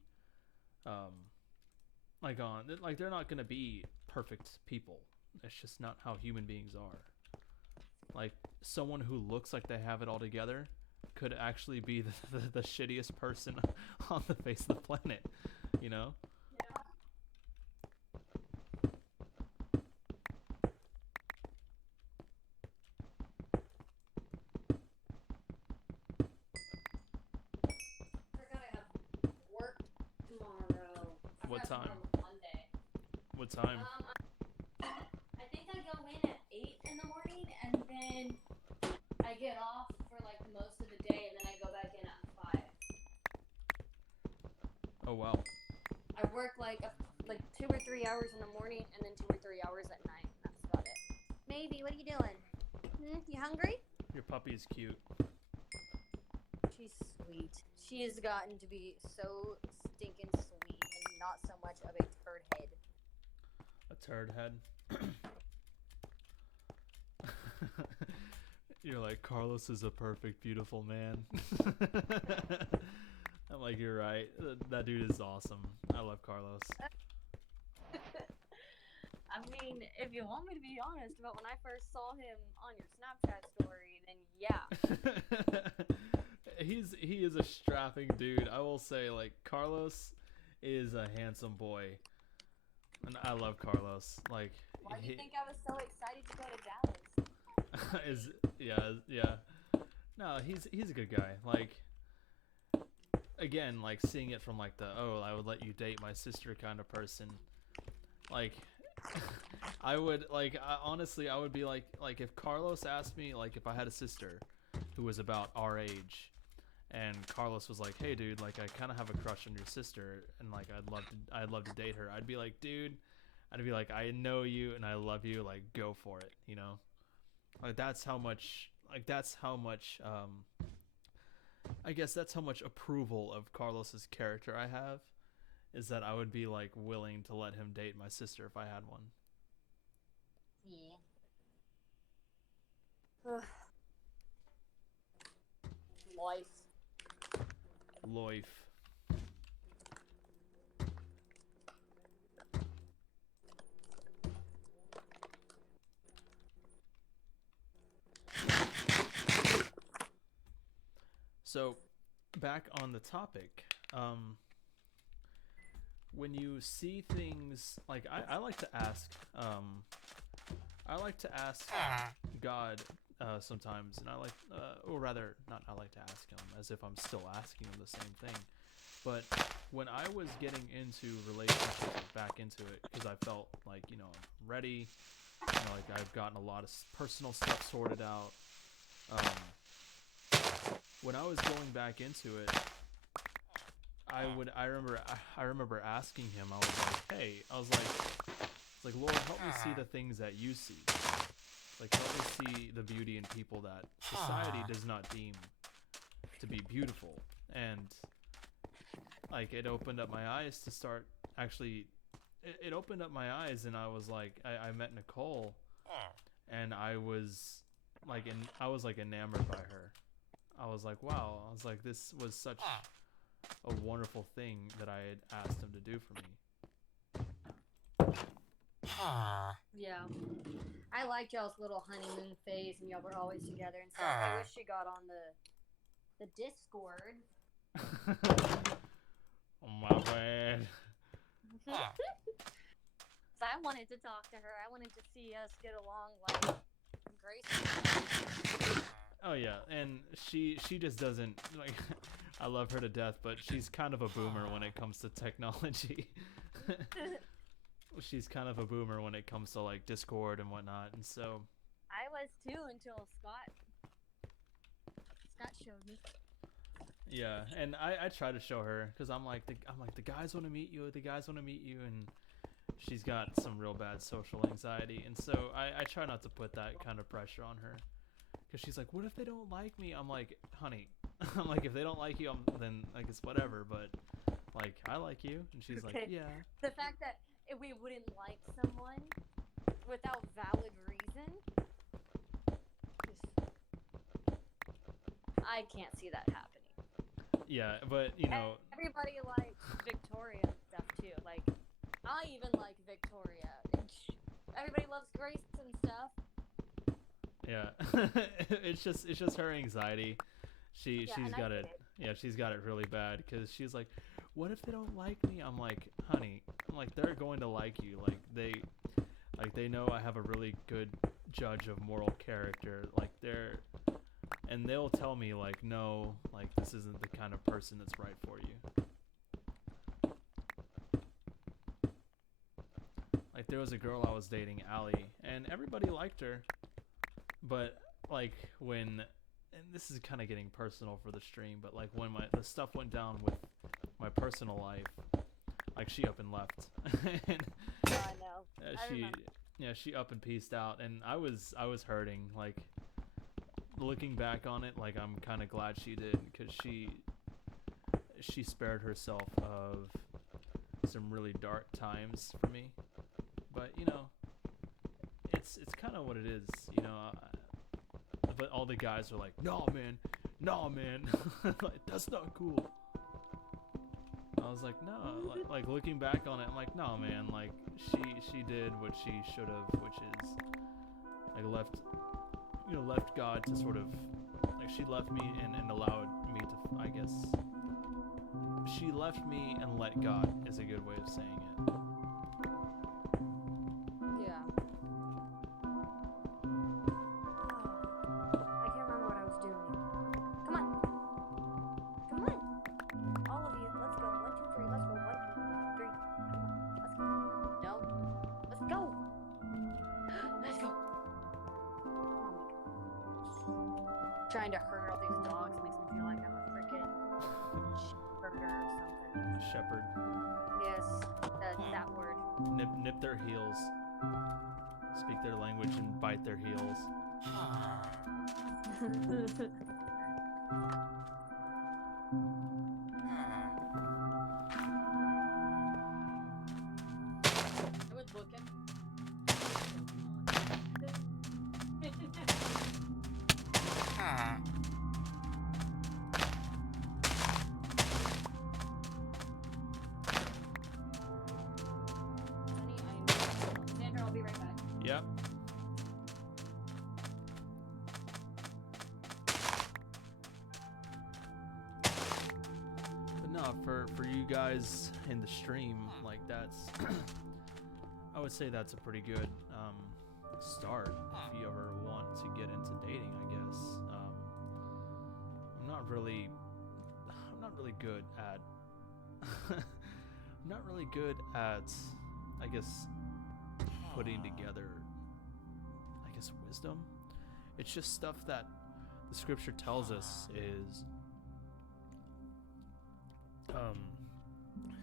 like they're not going to be perfect people. It's just not how human beings are. Like someone who looks like they have it all together could actually be the shittiest person on the face of the planet, you know? Work tomorrow. What I've got time? tomorrow Monday. What time? I think I go in at 8 in the morning, and then I get off for like most of the day, and then I go back in at 5. Oh wow. I work like 2 or 3 hours in the morning, and then 2 or 3 hours at night. And that's about it. Maybe, what are you doing? You hungry? Your puppy is cute. She's sweet. She has gotten to be so stinking sweet, and not so much of a turd head. A turd head. You're like, Carlos is a perfect, beautiful man. I'm like, you're right. That dude is awesome. I love Carlos. I mean, if you want me to be honest, but when I first saw him on your Snapchat story, then yeah. He is a strapping dude. I will say, like, Carlos is a handsome boy. And I love Carlos. Like, why do you think I was so excited to go to Dallas? yeah. No, he's a good guy. Like, again, like seeing it from like the I would let you date my sister kind of person. Like, I would honestly I would be like if Carlos asked me, like if I had a sister who was about our age, and Carlos was like, hey dude, like I kind of have a crush on your sister, and like I'd love to date her. I'd be like, dude, I know you and I love you, like go for it, you know? Like that's how much I guess that's how much approval of Carlos's character I have, is that I would be like willing to let him date my sister if I had one. Yeah. Life. So, back on the topic, when you see things, like I like to ask, God sometimes, and or rather, not I like to ask him as if I'm still asking him the same thing. But when I was getting into relationships, back into it, because I felt like, I'm ready, like I've gotten a lot of personal stuff sorted out. When I was going back into it, I remember asking him. I was like, Lord, help me see the things that you see. Like, help me see the beauty in people that society does not deem to be beautiful. And like, it opened up my eyes to start actually. It opened up my eyes, and I was like, I met Nicole, and I was like enamored by her. I was like, wow. I was like, this was such a wonderful thing that I had asked him to do for me. Yeah. I liked y'all's little honeymoon phase, and y'all were always together and stuff. I wish she got on the Discord. Oh my bad. So I wanted to talk to her. I wanted to see us get along like gracefully. Oh yeah, and she just doesn't like. I love her to death, but she's kind of a boomer when it comes to technology. She's kind of a boomer when it comes to like Discord and whatnot, and so. I was too until Scott showed me. Yeah, and I try to show her because I'm like the guys want to meet you, the guys want to meet you, and she's got some real bad social anxiety, and so I try not to put that kind of pressure on her because she's like, what if they don't like me? I'm like, honey, I'm like, if they don't like you, then like it's whatever, but like I like you, and she's like, Okay. yeah, The fact that if we wouldn't like someone without valid reason, just, I can't see that happening. yeah, but you know, Everybody likes Victoria and stuff too. Like, I even like Victoria. Everybody loves Grace and stuff. yeah, it's just her anxiety. Yeah, She's and I got get it. it. Yeah, she's got it really bad because she's like, what if they don't like me? I'm like, honey, I'm like, they're going to like you. Like they know I have a really good judge of moral character. Like and they'll tell me like, no, like this isn't the kind of person that's right for you. Like there was a girl I was dating, Allie, and everybody liked her, but like when, and this is kind of getting personal for the stream, but like when the stuff went down with my personal life, like she up and left, and I know. I she remember. yeah, she up and peaced out, and I was hurting. Like looking back on it, like I'm kind of glad she did because she spared herself of some really dark times for me. But you know, it's kind of what it is, you know. But all the guys are like, "No, man, no, man, like that's not cool." I was like, "No," like looking back on it, I'm like, "No, man, like she did what she should have, which is like left God to sort of like she left me and allowed me to, I guess she left me and let God is a good way of saying it." Yeah. I can't remember what I was doing. Come on. Come on. All of you, let's go. 1, 2, 3, let's go. 1, 2, 3. Come on. Let's go. No. Let's go. Let's go. Oh my god. Trying to herd all these dogs makes me feel like I'm a freaking shepherd or something. Shepherd. Yes, that word. Nip their heels, speak their language, and bite their heels. I would look at. Xander, I'll be right back. Yep. But no, for you guys in the stream, like that's, I would say that's a pretty good start if you ever want to get into dating, I guess. I'm not really good at, I'm not really good at, I guess, putting together, I guess, wisdom. It's just stuff that the scripture tells us is,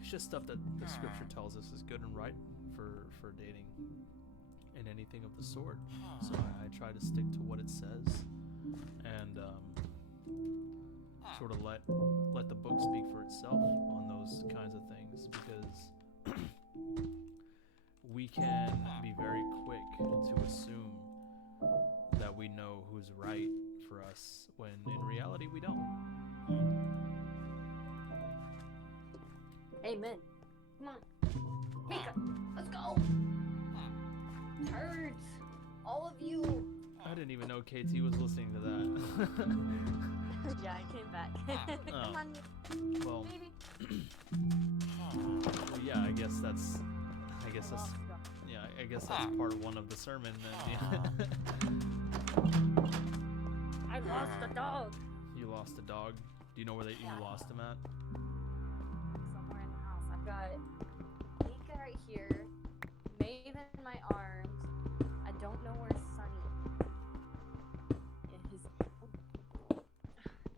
it's just stuff that the scripture tells us is good and right for dating and anything of the sort. So I try to stick to what it says and sort of let the book speak for itself on those kinds of things, because we can be very quick to assume that we know who's right for us when in reality we don't. Amen. Come on. Mika, let's go. Turds. All of you. I didn't even know KT was listening to that. Yeah, I came back. Come on, Well, baby. well, yeah, I guess that's yeah, I guess that's part one of the sermon then. I lost a dog. You lost a dog. Do you know where you lost him at? Somewhere in the house. I've got Mika right here, Maeve in my arms. I don't know where Sunny is.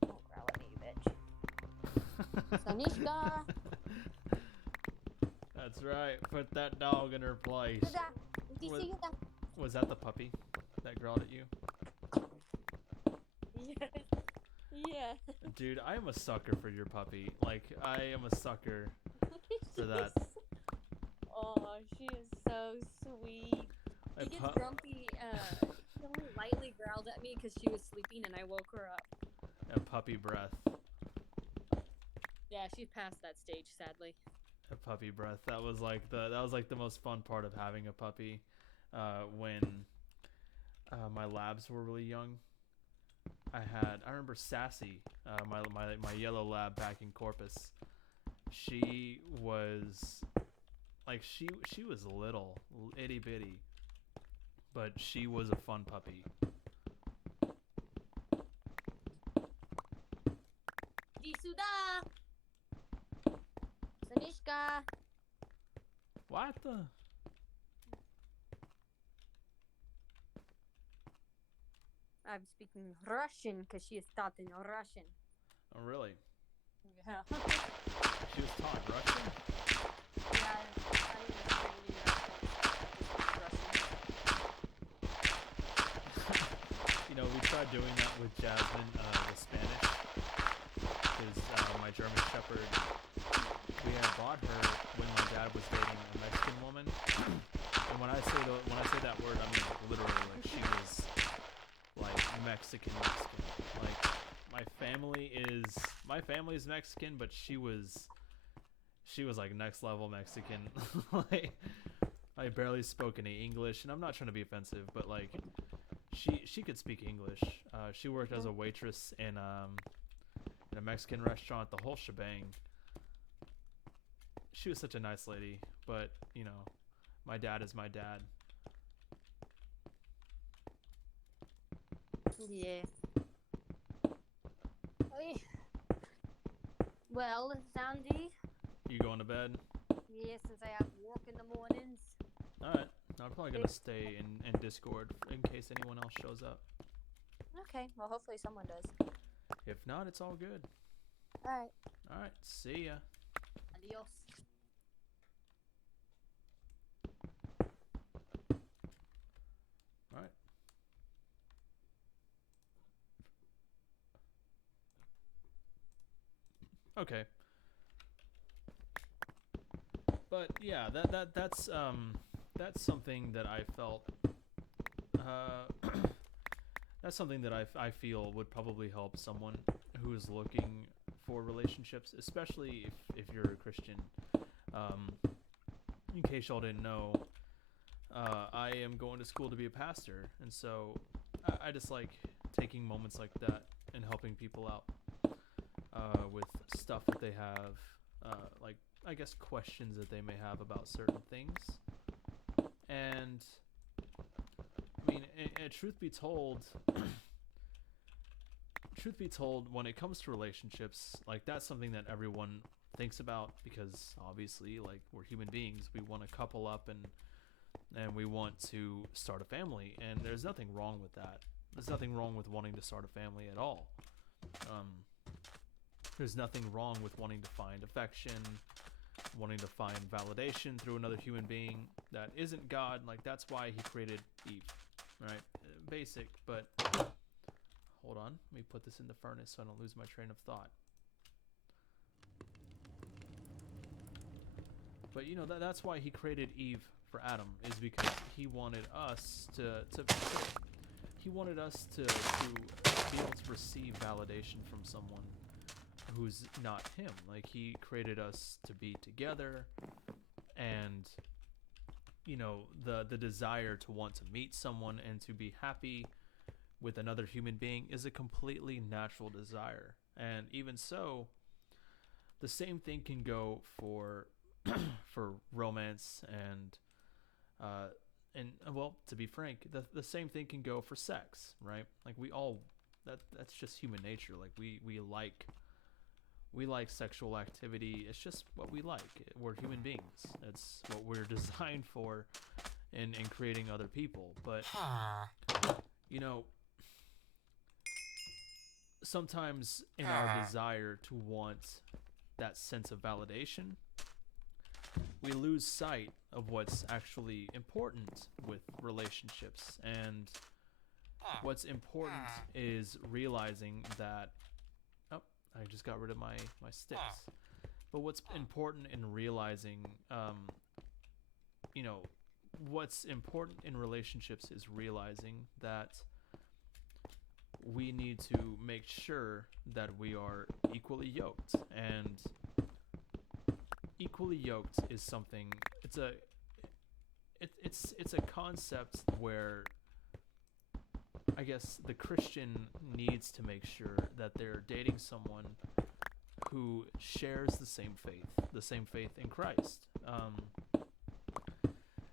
Don't growl at me, bitch. Sanishka. That's right. Put that dog in her place. Was that the puppy that growled at you? Yes. Yeah. Dude, I am a sucker for your puppy. Like, I am a sucker for that. Oh, she is so sweet. She gets grumpy. She only lightly growled at me because she was sleeping and I woke her up. And puppy breath. Yeah, she's past that stage, sadly. A puppy breath. That was like the most fun part of having a puppy. When my labs were really young. I remember Sassy, my yellow lab back in Corpus. She was like she was little, itty bitty, but she was a fun puppy. Disuda! Sanishka! What the? I'm speaking Russian because she is taught in Russian. Oh, really? Yeah. She was taught Russian? Yeah, I was Russian. You know, we tried doing that with Jasmine, with Spanish, because my German Shepherd, we had bought her when my dad was dating a Mexican woman, and when I say that word, I mean like, literally, like she was like Mexican. Like my family is Mexican, but she was like next level Mexican. Like I barely spoke any English, and I'm not trying to be offensive, but like she could speak English. She worked as a waitress in a Mexican restaurant, the whole shebang. She was such a nice lady, but you know, my dad is my dad. Yeah. Oy. Well, Sandy. You going to bed? Yeah, since I have work in the mornings. Alright. I'm probably going to stay in Discord in case anyone else shows up. Okay, well, hopefully someone does. If not, it's all good. Alright. Alright, see ya. Adios. Alright. Okay. But yeah, that's something that I felt that's something that I feel would probably help someone who is looking for relationships, especially if you're a Christian. In case y'all didn't know, I am going to school to be a pastor, and so I just like taking moments like that and helping people out with stuff that they have, like I guess questions that they may have about certain things. And I mean, and truth be told, when it comes to relationships, like that's something that everyone thinks about, because obviously, like, we're human beings. We want to couple up and we want to start a family, and there's nothing wrong with that. There's nothing wrong with wanting to start a family at all. There's nothing wrong with wanting to find affection, wanting to find validation through another human being that isn't God. Like, that's why he created Eve, right? Basic, but hold on. Let me put this in the furnace so I don't lose my train of thought. But you know, that's why he created Eve for Adam, is because he wanted us to be able to receive validation from someone who's not him. Like, he created us to be together, and you know, the desire to want to meet someone and to be happy with another human being is a completely natural desire. And even so, the same thing can go for for romance and well, to be frank, the same thing can go for sex, right? Like, we all, that's just human nature. Like, we like sexual activity. It's just what we like. We're human beings. It's what we're designed for in creating other people. But you know, sometimes in our desire to want that sense of validation, we lose sight of what's actually important with relationships. And what's important is realizing that, oh, I just got rid of my sticks. But what's important in realizing, what's important in relationships is realizing that we need to make sure that we are equally yoked. And equally yoked is something, it's a concept where I guess the Christian needs to make sure that they're dating someone who shares the same faith in Christ.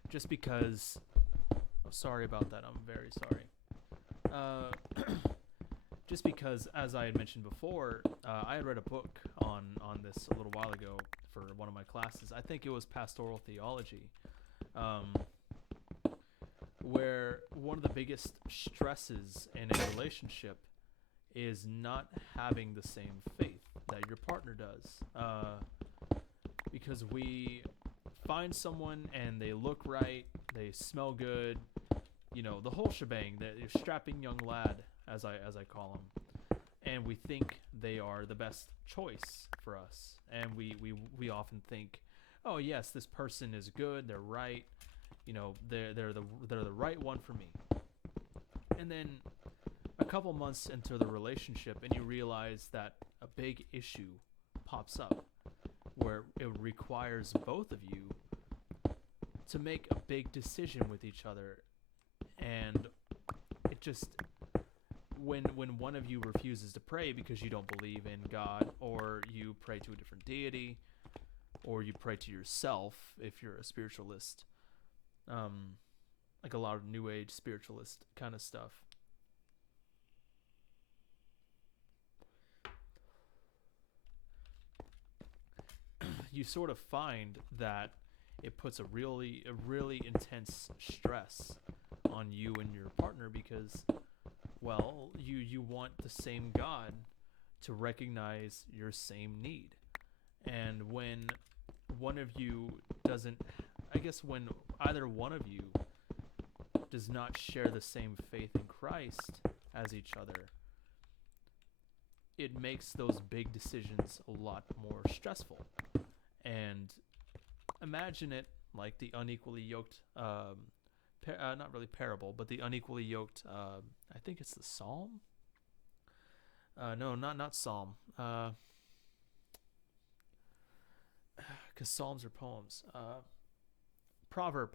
Just because, sorry about that, I'm very sorry. Just because, as I had mentioned before, I had read a book on this a little while ago for one of my classes. I think it was pastoral theology, where one of the biggest stresses in a relationship is not having the same faith that your partner does. Because we find someone and they look right, they smell good, the whole shebang, the strapping young lad, as I call him, and we think they are the best choice for us, and we often think, oh yes, this person is good, they're right, they're the right one for me. And then a couple months into the relationship, and you realize that a big issue pops up where it requires both of you to make a big decision with each other. And it just, when one of you refuses to pray because you don't believe in God, or you pray to a different deity, or you pray to yourself if you're a spiritualist, like a lot of new age spiritualist kind of stuff, you sort of find that it puts a really intense stress on you and your partner, because, well, you want the same God to recognize your same need. And when one of you doesn't, I guess when either one of you does not share the same faith in Christ as each other, it makes those big decisions a lot more stressful. And imagine it like the unequally yoked, not really parable, but the unequally yoked, I think it's the Psalm? No, not Psalm. Because Psalms are poems. Proverb.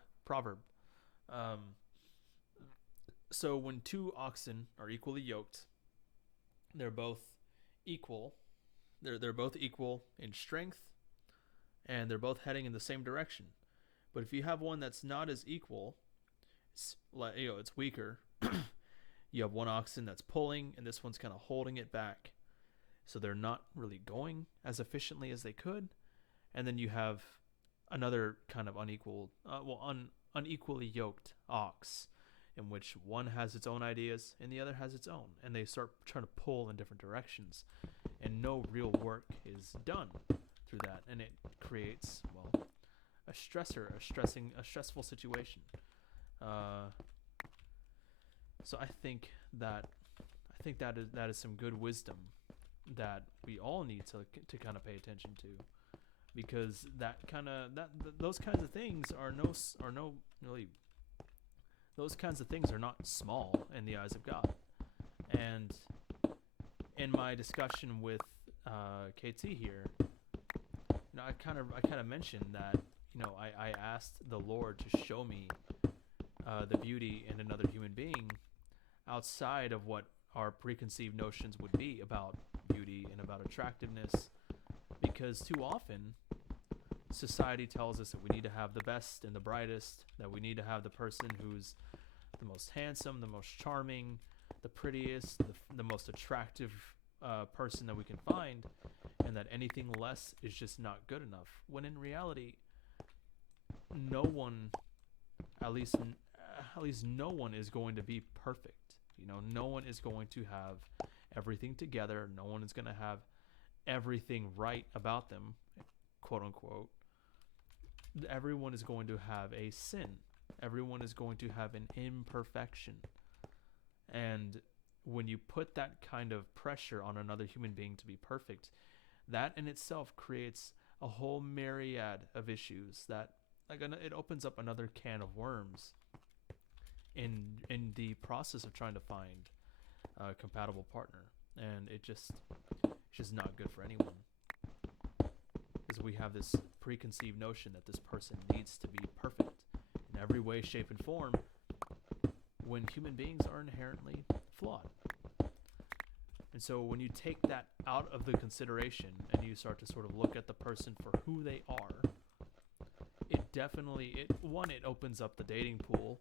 So when two oxen are equally yoked, they're both equal. They're both equal in strength, and they're both heading in the same direction. But if you have one that's not as equal, it's weaker. You have one oxen that's pulling, and this one's kind of holding it back, so they're not really going as efficiently as they could. And then you have another kind of unequally yoked ox, in which one has its own ideas and the other has its own, and they start trying to pull in different directions, and no real work is done through that, and it creates, well, a stressful situation. So I think that is some good wisdom that we all need to kind of pay attention to, because those kinds of things are not small in the eyes of God. And in my discussion with KT here, I kind of mentioned that I asked the Lord to show me the beauty in another human being outside of what our preconceived notions would be about beauty and about attractiveness, because too often society tells us that we need to have the best and the brightest, that we need to have the person who's the most handsome, the most charming, the prettiest, the most attractive person that we can find, and that anything less is just not good enough. When in reality, no one, at least no one is going to be perfect. No one is going to have everything together. No one is going to have everything right about them, quote unquote, everyone is going to have a sin. Everyone is going to have an imperfection. And when you put that kind of pressure on another human being to be perfect, that in itself creates a whole myriad of issues that, like, it opens up another can of worms in the process of trying to find a compatible partner. And it's just not good for anyone, because we have this preconceived notion that this person needs to be perfect in every way, shape, and form, when human beings are inherently flawed. And so when you take that out of the consideration and you start to sort of look at the person for who they are, it opens up the dating pool,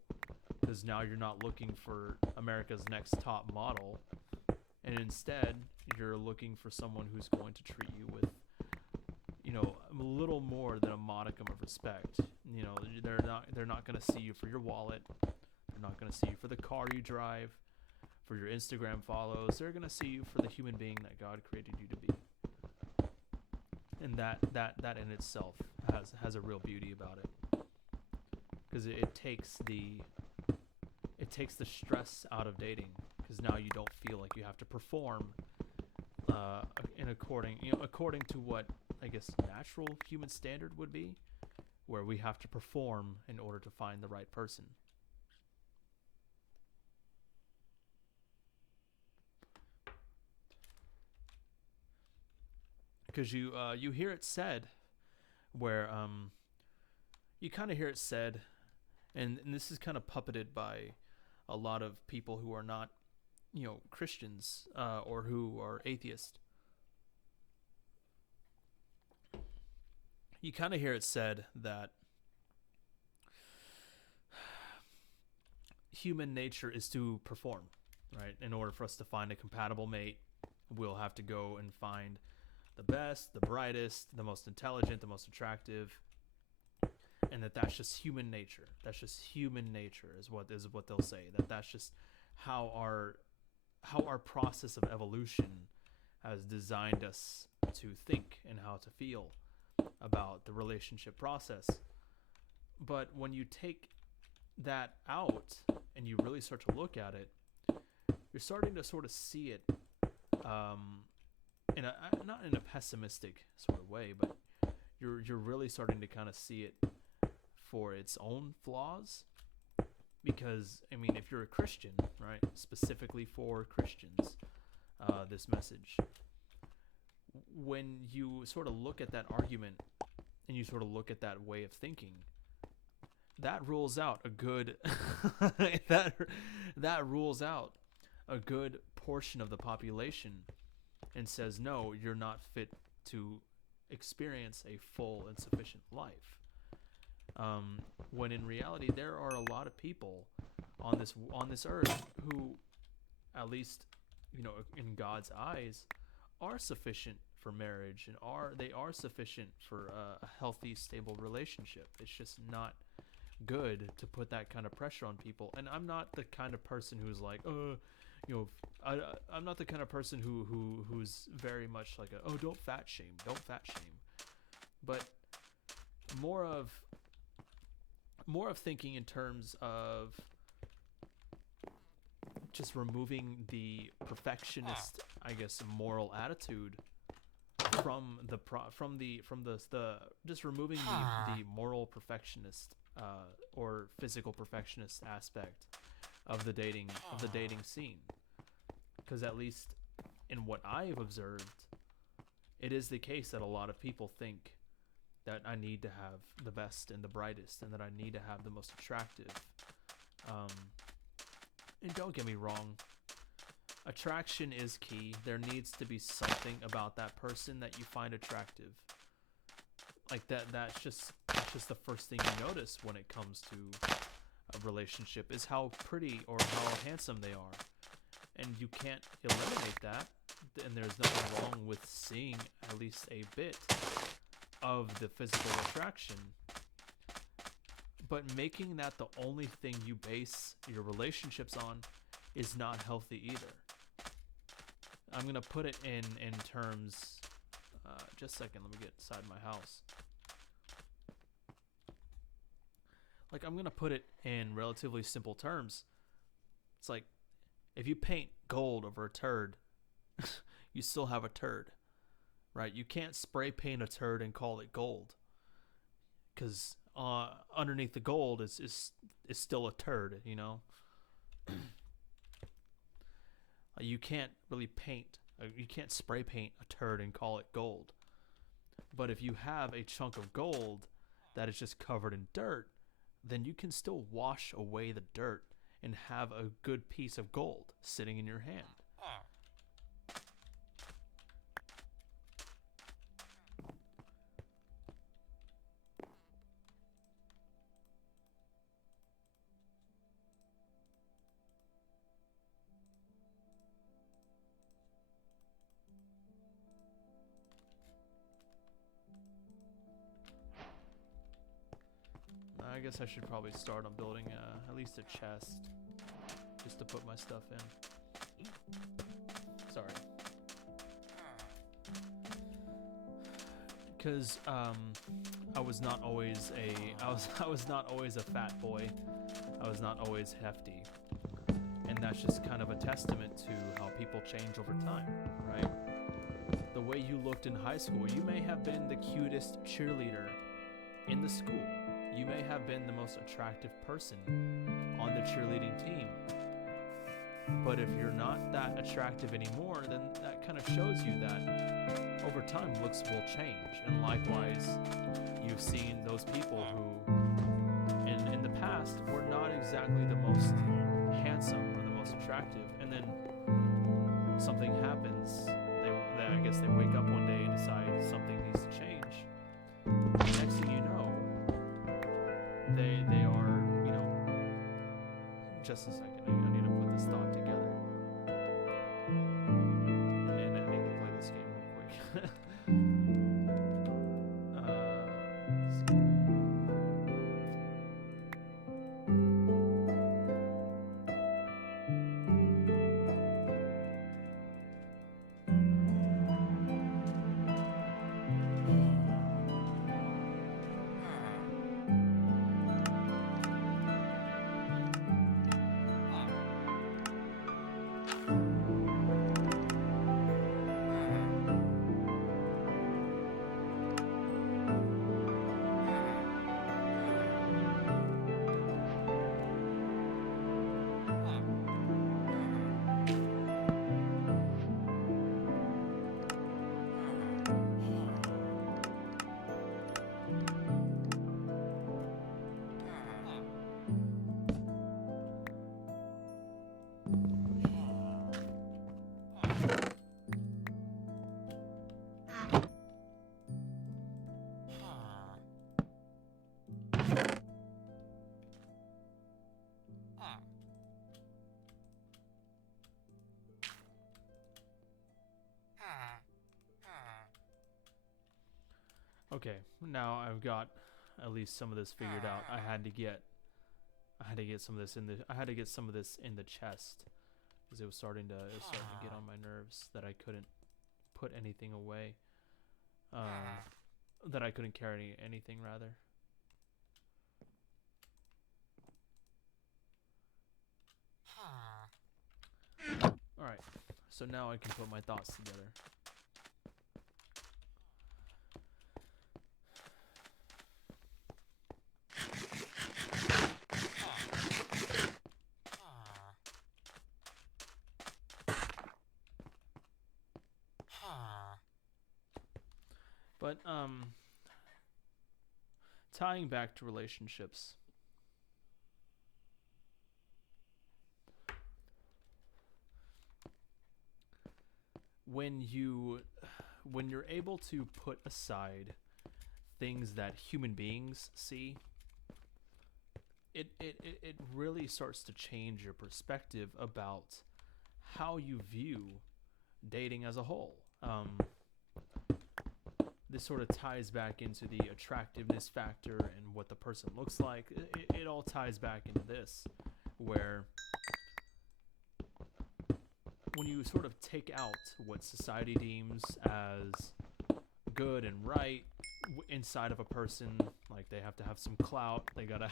because now you're not looking for America's next top model, and instead you're looking for someone who's going to treat you with, a little more than a modicum of respect. They're not going to see you for your wallet. They're not going to see you for the car you drive, for your Instagram follows. They're going to see you for the human being that God created you to be. And that in itself has a real beauty about it, because it takes the stress out of dating, because now you don't feel like you have to perform according to what I guess natural human standard would be, where we have to perform in order to find the right person. Because you hear it said, where you kind of hear it said, and this is kind of puppeted by a lot of people who are not, Christians, or who are atheists. You kind of hear it said that human nature is to perform, right? In order for us to find a compatible mate, we'll have to go and find the best, the brightest, the most intelligent, the most attractive, and that's just human nature. That's just human nature is what they'll say. That's just how our process of evolution has designed us to think and how to feel about the relationship process. But when you take that out and you really start to look at it, you're starting to sort of see it not in a pessimistic sort of way, but you're really starting to kind of see it for its own flaws. Because, I mean, if you're a Christian, right, specifically for Christians, this message, when you sort of look at that argument and you sort of look at that way of thinking, that rules out a good that rules out a good portion of the population, and says, no, you're not fit to experience a full and sufficient life. When in reality, there are a lot of people on this earth who, at least, in God's eyes, are sufficient for marriage, and they are sufficient for a healthy, stable relationship. It's just not good to put that kind of pressure on people. And I'm not the kind of person who's like, I'm not the kind of person who's very much like don't fat shame, but more of thinking in terms of just removing the perfectionist, I guess, moral attitude just removing the moral perfectionist or physical perfectionist aspect of the dating scene. Because at least in what I've observed, it is the case that a lot of people think that I need to have the best and the brightest, and that I need to have the most attractive. And don't get me wrong, attraction is key. There needs to be something about that person that you find attractive. Like that's just the first thing you notice when it comes to a relationship, is how pretty or how handsome they are. And you can't eliminate that, and there's nothing wrong with seeing at least a bit of the physical attraction. But making that the only thing you base your relationships on is not healthy either. I'm going to put it in terms just a second. Let me get inside my house. Like, I'm going to put it in relatively simple terms. It's like, if you paint gold over a turd, you still have a turd, right? You can't spray paint a turd and call it gold, because underneath the gold is still a turd, you know? You can't really you can't spray paint a turd and call it gold. But if you have a chunk of gold that is just covered in dirt, then you can still wash away the dirt and have a good piece of gold sitting in your hand. I guess I should probably start on building at least a chest, just to put my stuff in. Sorry. Because I was not always a fat boy. I was not always hefty, and that's just kind of a testament to how people change over time, right? The way you looked in high school, you may have been the cutest cheerleader in the school. You may have been the most attractive person on the cheerleading team. But if you're not that attractive anymore, then that kind of shows you that over time looks will change. And likewise, you've seen those people who in the past were not exactly the most handsome or the most attractive, and then something happens. I guess they wake up one day and decide something needs to change. Next thing you know, they are, you know, just a second, I need to put this thought together. And I need to play this game real quick. Okay, now I've got at least some of this figured out. I had to get some of this in the chest, because it was starting to get on my nerves that I couldn't put anything away. That I couldn't carry anything, rather. Alright, so now I can put my thoughts together. But tying back to relationships, when you're able to put aside things that human beings see, it really starts to change your perspective about how you view dating as a whole. This sort of ties back into the attractiveness factor and what the person looks like. It all ties back into this, where when you sort of take out what society deems as good and right inside of a person. Like they have to have some clout. They gotta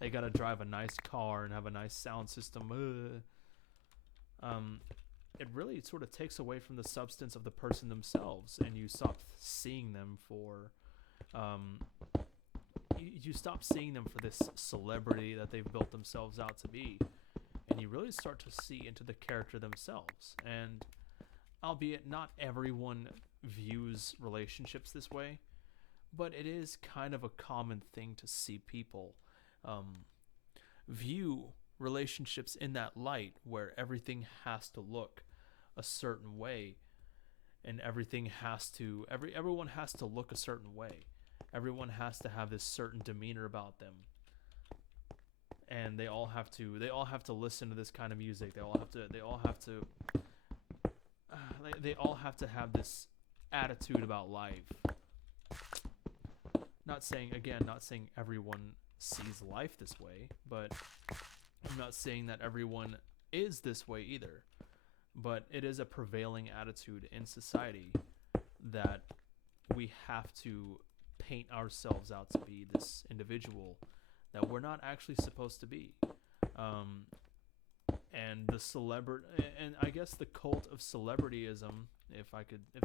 they gotta drive a nice car and have a nice sound system. It really sort of takes away from the substance of the person themselves, and you stop seeing them for you stop seeing them for this celebrity that they've built themselves out to be, and you really start to see into the character themselves. And albeit not everyone views relationships this way, but it is kind of a common thing to see people view relationships in that light, where everything has to look a certain way, and everyone has to look a certain way. Everyone has to have this certain demeanor about them, and they all have to listen to this kind of music. They all have to have this attitude about life. Not saying everyone sees life this way, but I'm not saying that everyone is this way either. But it is a prevailing attitude in society that we have to paint ourselves out to be this individual that we're not actually supposed to be. And the celebrity, and I guess the cult of celebrityism, if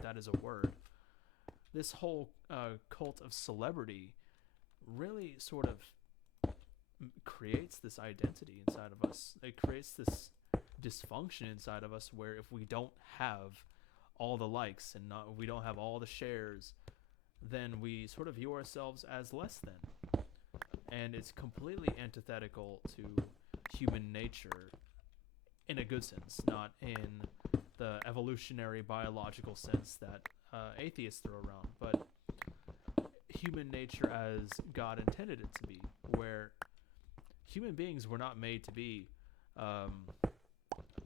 that is a word, this whole cult of celebrity really sort of creates this identity inside of us. It creates this dysfunction inside of us, where if we don't have all the likes and we don't have all the shares, then we sort of view ourselves as less than. And it's completely antithetical to human nature in a good sense, not in the evolutionary biological sense that atheists throw around, but human nature as God intended it to be, where human beings were not made to be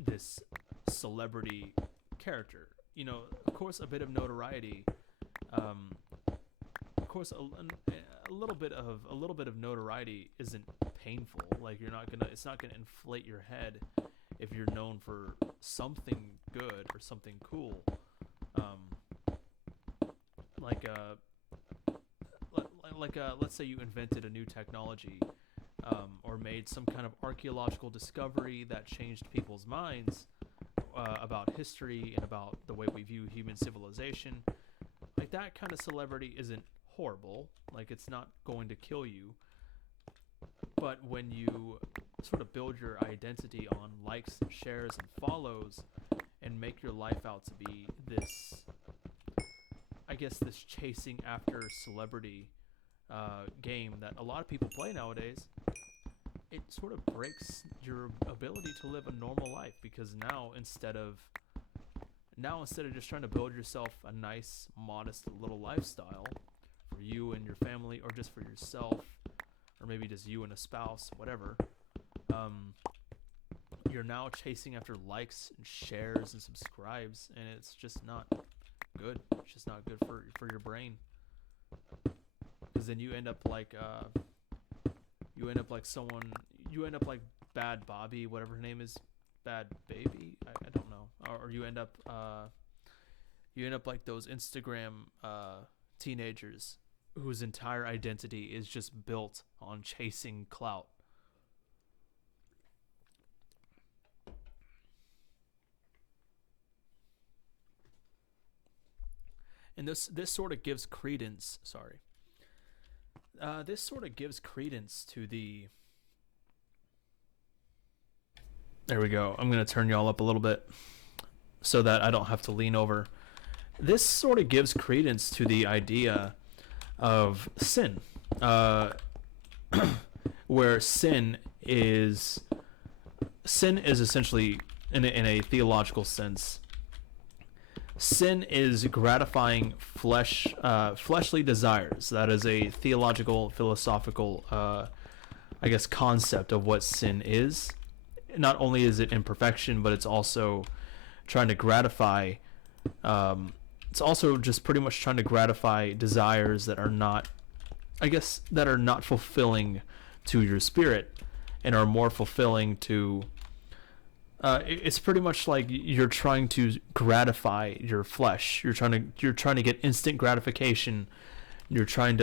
this celebrity character. You know, of course, a bit of notoriety. Of course, a little bit of notoriety isn't painful. Like it's not gonna inflate your head if you're known for something good or something cool. Let's say you invented a new technology, or made some kind of archaeological discovery that changed people's minds about history and about the way we view human civilization. Like, that kind of celebrity isn't horrible. Like, it's not going to kill you. But when you sort of build your identity on likes and shares and follows, and make your life out to be this, I guess, this chasing after celebrity game that a lot of people play nowadays, it sort of breaks your ability to live a normal life. Because now instead of just trying to build yourself a nice, modest little lifestyle for you and your family, or just for yourself, or maybe just you and a spouse, whatever, you're now chasing after likes and shares and subscribes, and it's just not good. It's just not good for your brain. Because then you end up like Bad Bobby, whatever her name is, Bad Baby. I don't know. Or you end up like those Instagram teenagers whose entire identity is just built on chasing clout. And this sort of gives credence. This sort of gives credence to the. There we go. I'm gonna turn y'all up a little bit so that I don't have to lean over. This sort of gives credence to the idea of sin, where sin is essentially, in a theological sense, sin is gratifying fleshly desires. That is a theological, philosophical, I guess, concept of what sin is. Not only is it imperfection, but it's also trying to gratify. It's also just pretty much trying to gratify desires that are not, fulfilling to your spirit, and are more fulfilling to It's pretty much like you're trying to gratify your flesh. You're trying to get instant gratification. You're pretty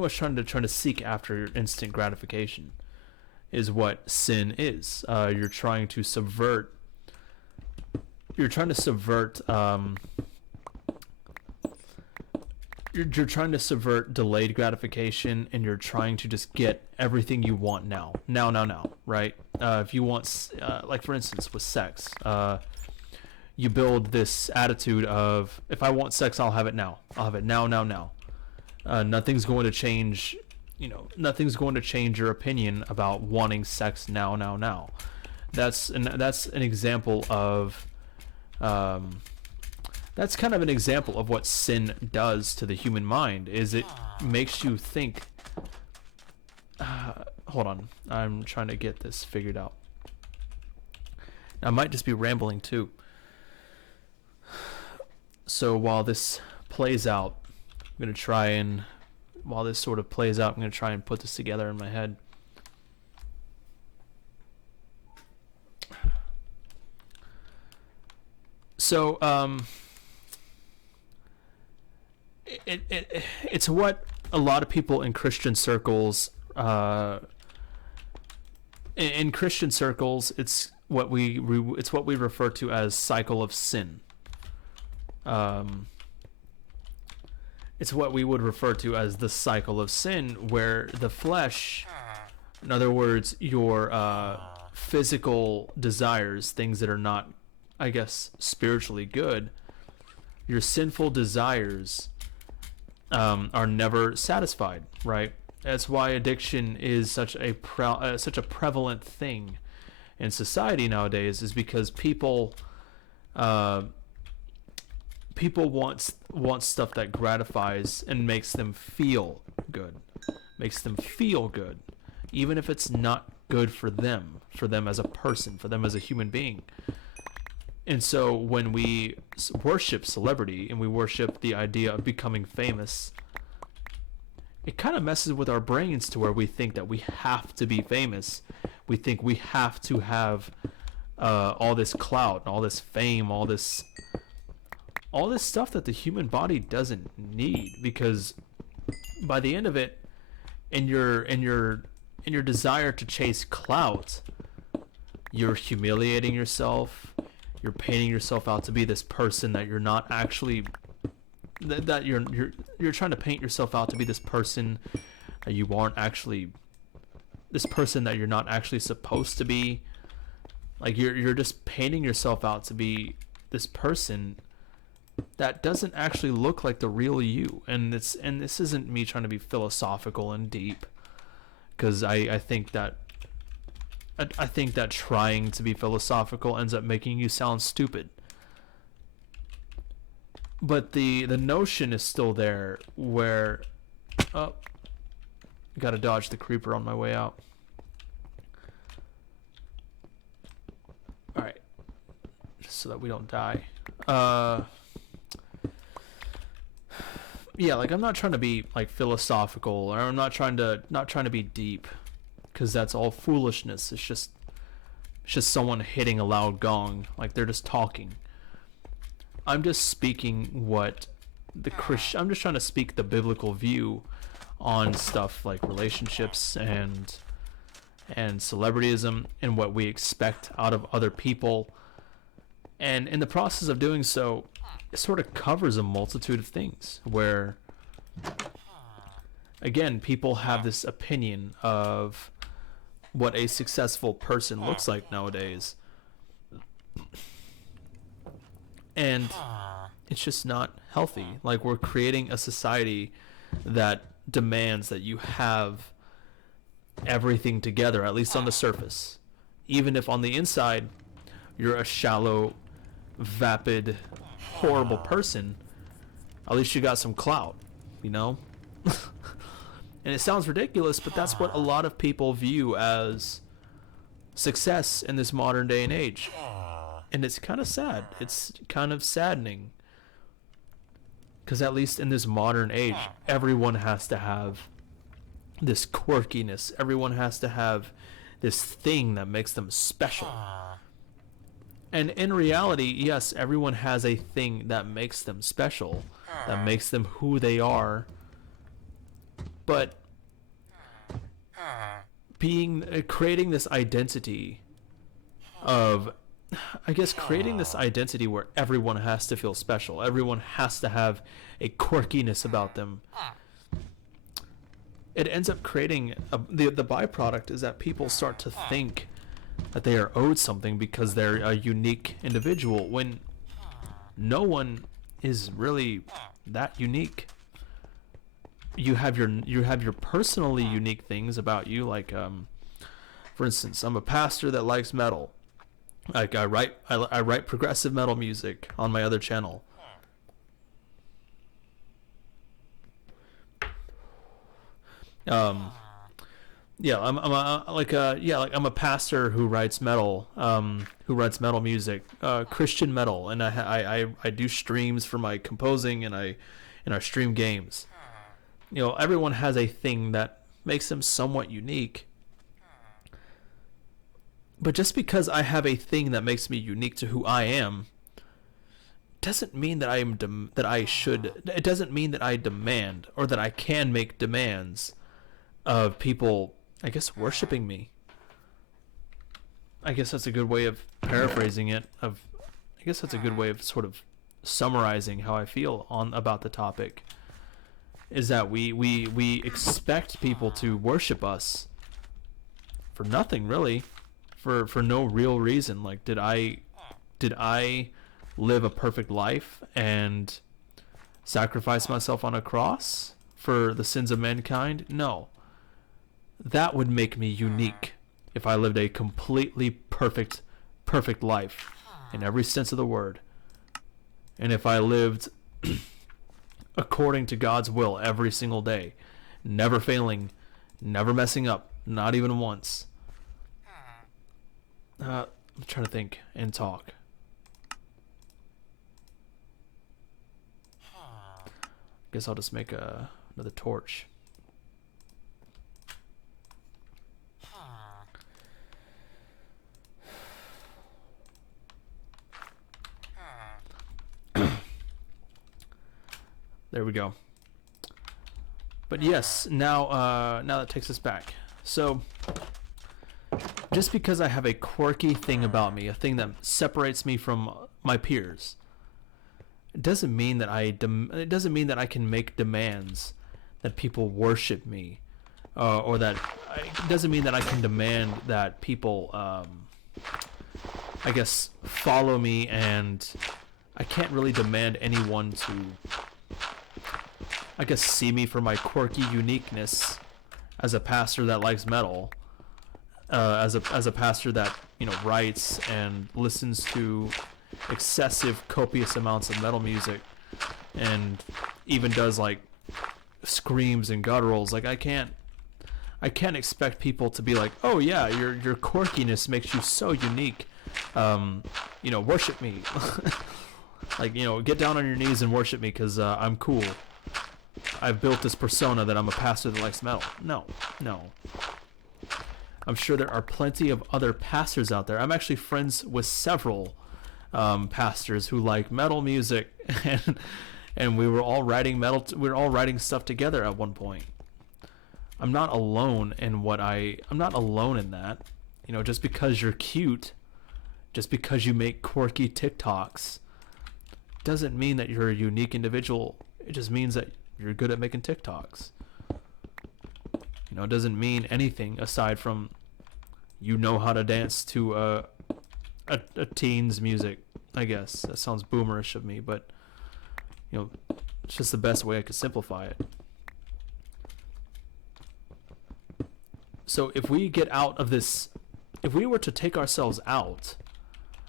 much trying to seek after instant gratification is what sin is. You're trying to subvert. You're trying to subvert. You're trying to subvert delayed gratification, and you're trying to just get everything you want now, right? If you want, like for instance, with sex, you build this attitude of, if I want sex, I'll have it now. I'll have it now. Nothing's going to change. Nothing's going to change your opinion about wanting sex now. That's an example of. That's kind of an example of what sin does to the human mind. Is it makes you think. Hold on, I'm trying to get this figured out. I might just be rambling too. So while this plays out, I'm gonna try and while this sort of plays out, I'm gonna try and put this together in my head. So it's what a lot of people in Christian circles in Christian circles it's what we refer to as cycle of sin. It's what we would refer to as the cycle of sin, where the flesh, in other words, your physical desires, things that are not, I guess, spiritually good, your sinful desires are never satisfied, right? That's why addiction is such a prevalent thing in society nowadays, is because people want stuff that gratifies and makes them feel good, even if it's not good for them as a person, for them as a human being. And so when we worship celebrity and we worship the idea of becoming famous, it kind of messes with our brains to where we think that we have to be famous. We think we have to have all this clout, all this fame, all this stuff that the human body doesn't need, because by the end of it, in your desire to chase clout, you're humiliating yourself. You're painting yourself out to be this person that you're not actually. That you're trying to paint yourself out to be this person that you aren't actually. This person that you're not actually supposed to be. Like you're just painting yourself out to be this person that doesn't actually look like the real you. And this isn't me trying to be philosophical and deep, because I think that trying to be philosophical ends up making you sound stupid. But the notion is still there where, gotta dodge the creeper on my way out. Alright. So that we don't die. Yeah, like I'm not trying to be like philosophical, or I'm not trying to be deep, because that's all foolishness. It's just someone hitting a loud gong, like they're just talking. I'm just speaking what I'm just trying to speak the biblical view on stuff like relationships and celebrityism and what we expect out of other people. And in the process of doing so, it sort of covers a multitude of things where, again, people have this opinion of what a successful person looks like nowadays. And it's just not healthy. Like, we're creating a society that demands that you have everything together, at least on the surface. Even if on the inside you're a shallow, vapid, horrible person, at least you got some clout, you know? And it sounds ridiculous, but that's what a lot of people view as success in this modern day and age. And it's kind of sad. It's kind of saddening. Because at least in this modern age, everyone has to have this quirkiness. Everyone has to have this thing that makes them special. And in reality, yes, everyone has a thing that makes them special, that makes them who they are. But creating this identity of, I guess, creating this identity where everyone has to feel special, everyone has to have a quirkiness about them, it ends up creating the byproduct is that people start to think that they are owed something because they're a unique individual, when no one is really that unique. You have your personally unique things about you, like for instance, I'm a pastor that likes metal. Like I write progressive metal music on my other channel. Yeah, I'm a pastor who writes metal, music, Christian metal, and I do streams for my composing, and I stream games. Everyone has a thing that makes them somewhat unique. But just because I have a thing that makes me unique to who I am, doesn't mean that it doesn't mean that I demand, or that I can make demands of people, I guess, worshiping me. I guess that's a good way of paraphrasing it. I guess that's a good way of sort of summarizing how I feel about the topic. Is that we expect people to worship us for nothing, really, for no real reason. Like, did I live a perfect life and sacrifice myself on a cross for the sins of mankind? No. That would make me unique if I lived a completely perfect life in every sense of the word. And if I lived according to God's will every single day, never failing, never messing up, not even once. I'm trying to think and talk. Guess I'll just make another torch. There we go. But yes, now that takes us back. So, just because I have a quirky thing about me, a thing that separates me from my peers, it doesn't mean that I can make demands that people worship me, or that it doesn't mean that I can demand that people, I guess, follow me, and I can't really demand anyone to, I guess, see me for my quirky uniqueness as a pastor that likes metal, as a pastor that writes and listens to excessive, copious amounts of metal music, and even does like screams and gutturals. Like, I can't expect people to be like, oh yeah, your quirkiness makes you so unique. Worship me. Like, get down on your knees and worship me because I'm cool. I've built this persona that I'm a pastor that likes metal. No. I'm sure there are plenty of other pastors out there. I'm actually friends with several pastors who like metal music, and we were all writing we were all writing stuff together at one point. I'm not alone in I'm not alone in that. Just because you're cute, just because you make quirky TikToks, doesn't mean that you're a unique individual. It just means that you're good at making TikToks. It doesn't mean anything aside from how to dance to a teen's music. I guess that sounds boomerish of me, but it's just the best way I could simplify it. So if we get out of this, if we were to take ourselves out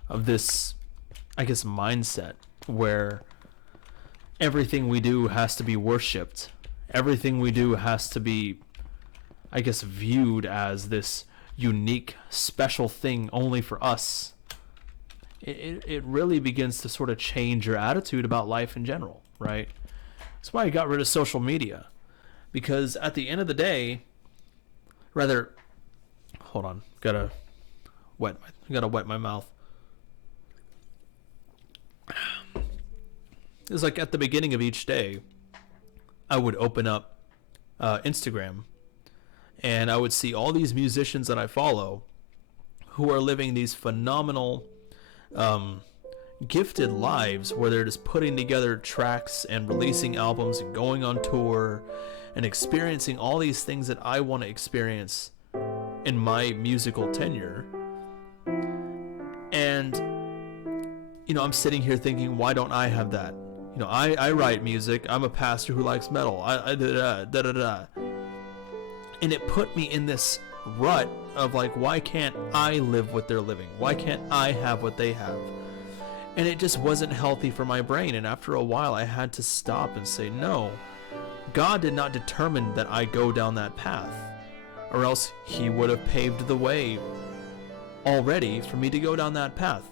of this, I guess, mindset where everything we do has to be worshipped, everything we do has to be, I guess, viewed as this unique, special thing only for us, it really begins to sort of change your attitude about life in general, right? That's why I got rid of social media, because at the end of the day, hold on. Gotta wet my mouth. It's like at the beginning of each day, I would open up Instagram, and I would see all these musicians that I follow who are living these phenomenal, gifted lives where they're just putting together tracks and releasing albums and going on tour and experiencing all these things that I want to experience in my musical tenure. And, you know, I'm sitting here thinking, why don't I have that? You know, I write music. I'm a pastor who likes metal. And it put me in this rut of like, why can't I live what they're living? Why can't I have what they have? And it just wasn't healthy for my brain. And after a while, I had to stop and say, no, God did not determine that I go down that path, or else he would have paved the way already for me to go down that path.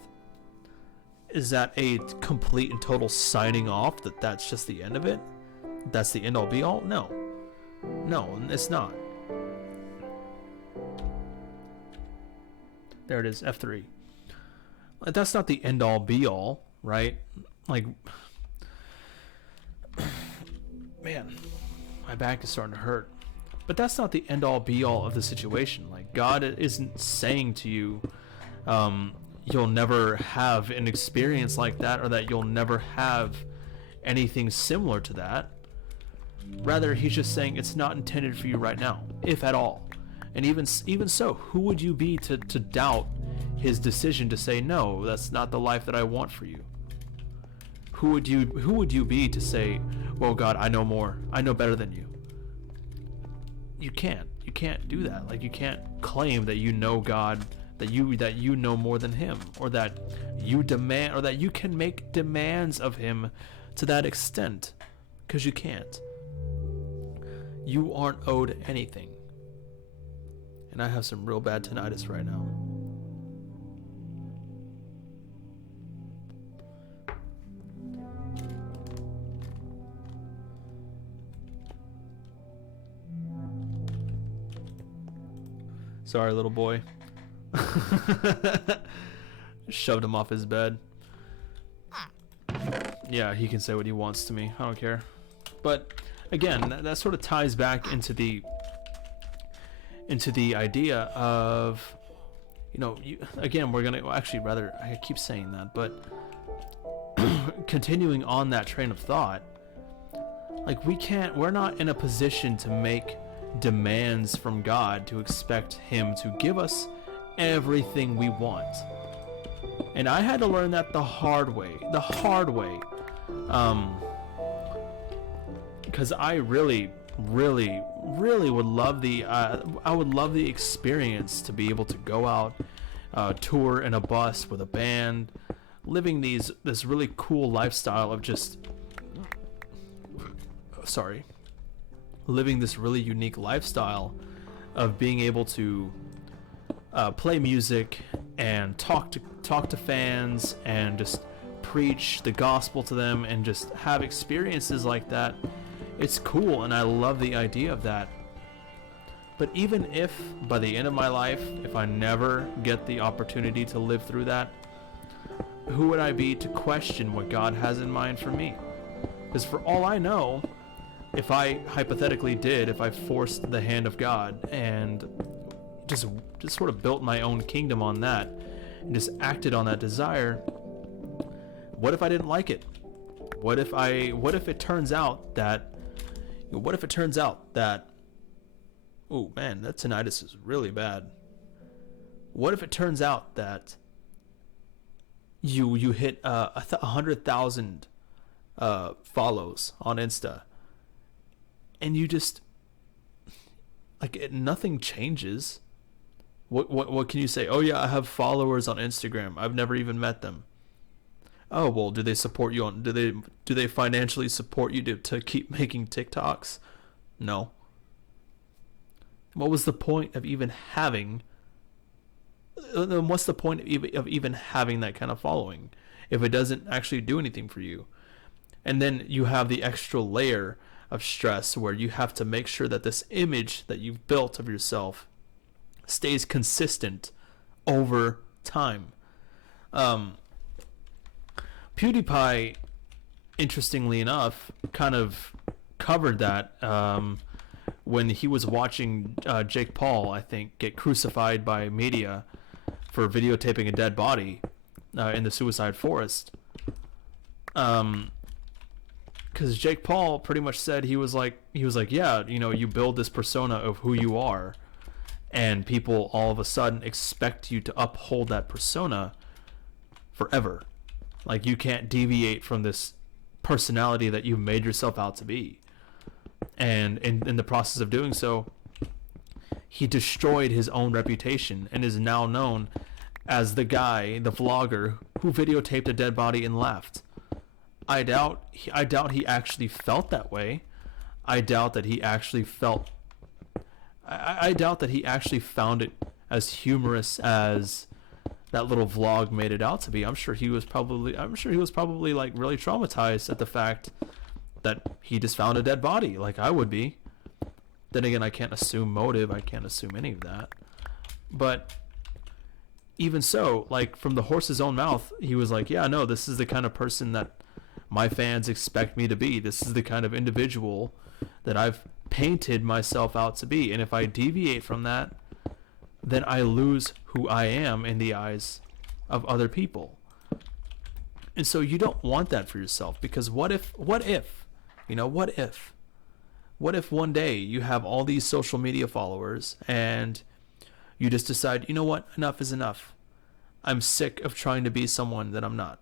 Is that a complete and total signing off, that that's just the end of it? That's the end all be all? No, it's not. There it is, F3. That's not the end all be all, right? Like, man, my back is starting to hurt. But that's not the end all be all of the situation. Like, God isn't saying to you, you'll never have an experience like that, or that you'll never have anything similar to that. Rather, he's just saying it's not intended for you right now, if at all. And even so, who would you be to doubt his decision to say, no, that's not the life that I want for you? Who would you be to say, well, God, I know more, I know better than you? You can't do that. Like, you can't claim that you know God, that you know more than him, or that you demand, or that you can make demands of him to that extent, because you can't. You aren't owed anything. And I have some real bad tinnitus right now. Sorry, little boy. Shoved him off his bed. Yeah, he can say what he wants to me. I don't care. But again, that sort of ties back into the idea of, you know, again, we're gonna actually, rather, I keep saying that, but continuing on that train of thought, like, we're not in a position to make demands from God to expect him to give us everything we want. And I had to learn that the hard way, because I really would love the experience to be able to go out, tour in a bus with a band, living this really cool lifestyle of just living this really unique lifestyle of being able to play music and talk to fans and just preach the gospel to them and just have experiences like that. It's cool, and I love the idea of that. But even if by the end of my life, if I never get the opportunity to live through that, who would I be to question what God has in mind for me? Because for all I know, if I hypothetically if I forced the hand of God and just sort of built my own kingdom on that and just acted on that desire, what if I didn't like it? What if it turns out that oh man, that tinnitus is really bad. What if it turns out that you hit 100,000 follows on Insta, and you just nothing changes? What can you say? Oh yeah, I have followers on Instagram. I've never even met them. Oh well, do they support you on? Do they financially support you to keep making TikToks? No. What was the point of even having? What's the point of even having that kind of following if it doesn't actually do anything for you? And then you have the extra layer of stress where you have to make sure that this image that you've built of yourself stays consistent over time. Um, PewDiePie, interestingly enough, kind of covered that when he was watching Jake Paul, I think, get crucified by media for videotaping a dead body in the suicide forest. Because Jake Paul pretty much said he was like, yeah, you know, you build this persona of who you are, and people all of a sudden expect you to uphold that persona forever. Like, you can't deviate from this personality that you've made yourself out to be. And in the process of doing so, he destroyed his own reputation and is now known as the guy, the vlogger, who videotaped a dead body and laughed. I doubt he actually felt that way. I doubt that he actually felt... I doubt that he actually found it as humorous as that little vlog made it out to be. I'm sure he was probably like really traumatized at the fact that he just found a dead body, like I would be. Then again, I can't assume motive. I can't assume any of that. But even so, like, from the horse's own mouth, he was like, yeah, no, this is the kind of person that my fans expect me to be. This is the kind of individual that I've painted myself out to be. And if I deviate from that, then I lose who I am in the eyes of other people. And so you don't want that for yourself, because what if one day you have all these social media followers and you just decide, you know what, enough is enough. I'm sick of trying to be someone that I'm not.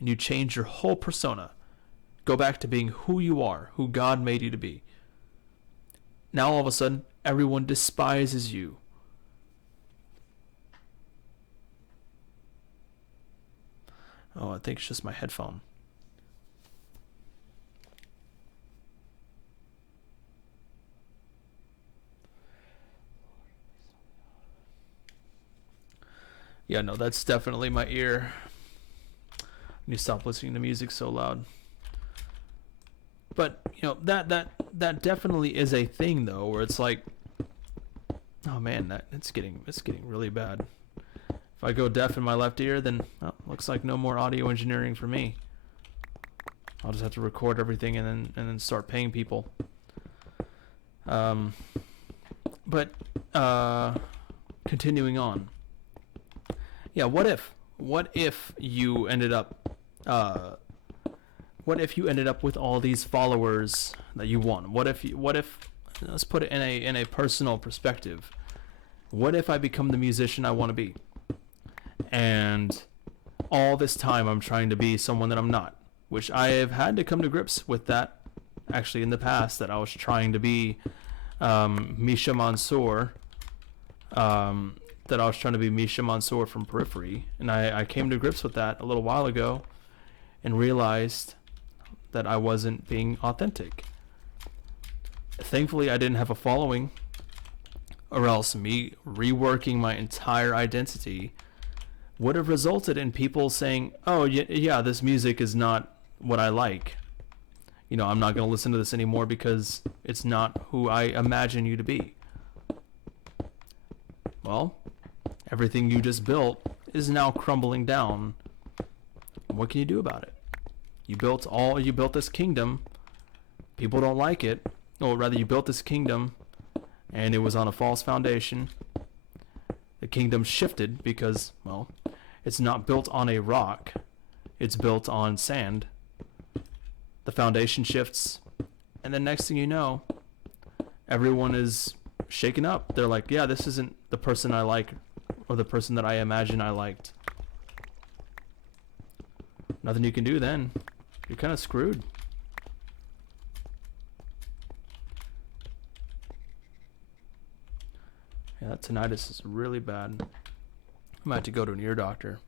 And you change your whole persona. Go back to being who you are, who God made you to be. Now all of a sudden, everyone despises you. Oh, I think it's just my headphone. Yeah, no, that's definitely my ear. I need to stop listening to music so loud. But, you know, that definitely is a thing, though, where it's like, oh man, it's getting really bad. If I go deaf in my left ear, then looks like no more audio engineering for me. I'll just have to record everything and then start paying people. But continuing on. Yeah, what if you ended up with all these followers that you want? What if let's put it in a personal perspective. What if I become the musician I want to be? And all this time I'm trying to be someone that I'm not, which I have had to come to grips with that actually in the past, that I was trying to be Misha Mansour, from Periphery, and I came to grips with that a little while ago and realized that I wasn't being authentic. Thankfully, I didn't have a following, or else me reworking my entire identity would have resulted in people saying, oh, yeah, this music is not what I like. You know, I'm not going to listen to this anymore because it's not who I imagine you to be. Well, everything you just built is now crumbling down. What can you do about it? You built this kingdom. People don't like it. Or rather, you built this kingdom and it was on a false foundation. The kingdom shifted because, well, it's not built on a rock. It's built on sand. The foundation shifts, and then next thing you know, everyone is shaken up. They're like, yeah, this isn't the person I like, or the person that I imagine I liked. Nothing you can do then. You're kind of screwed. Yeah, that tinnitus is really bad. I might have to go to an ear doctor.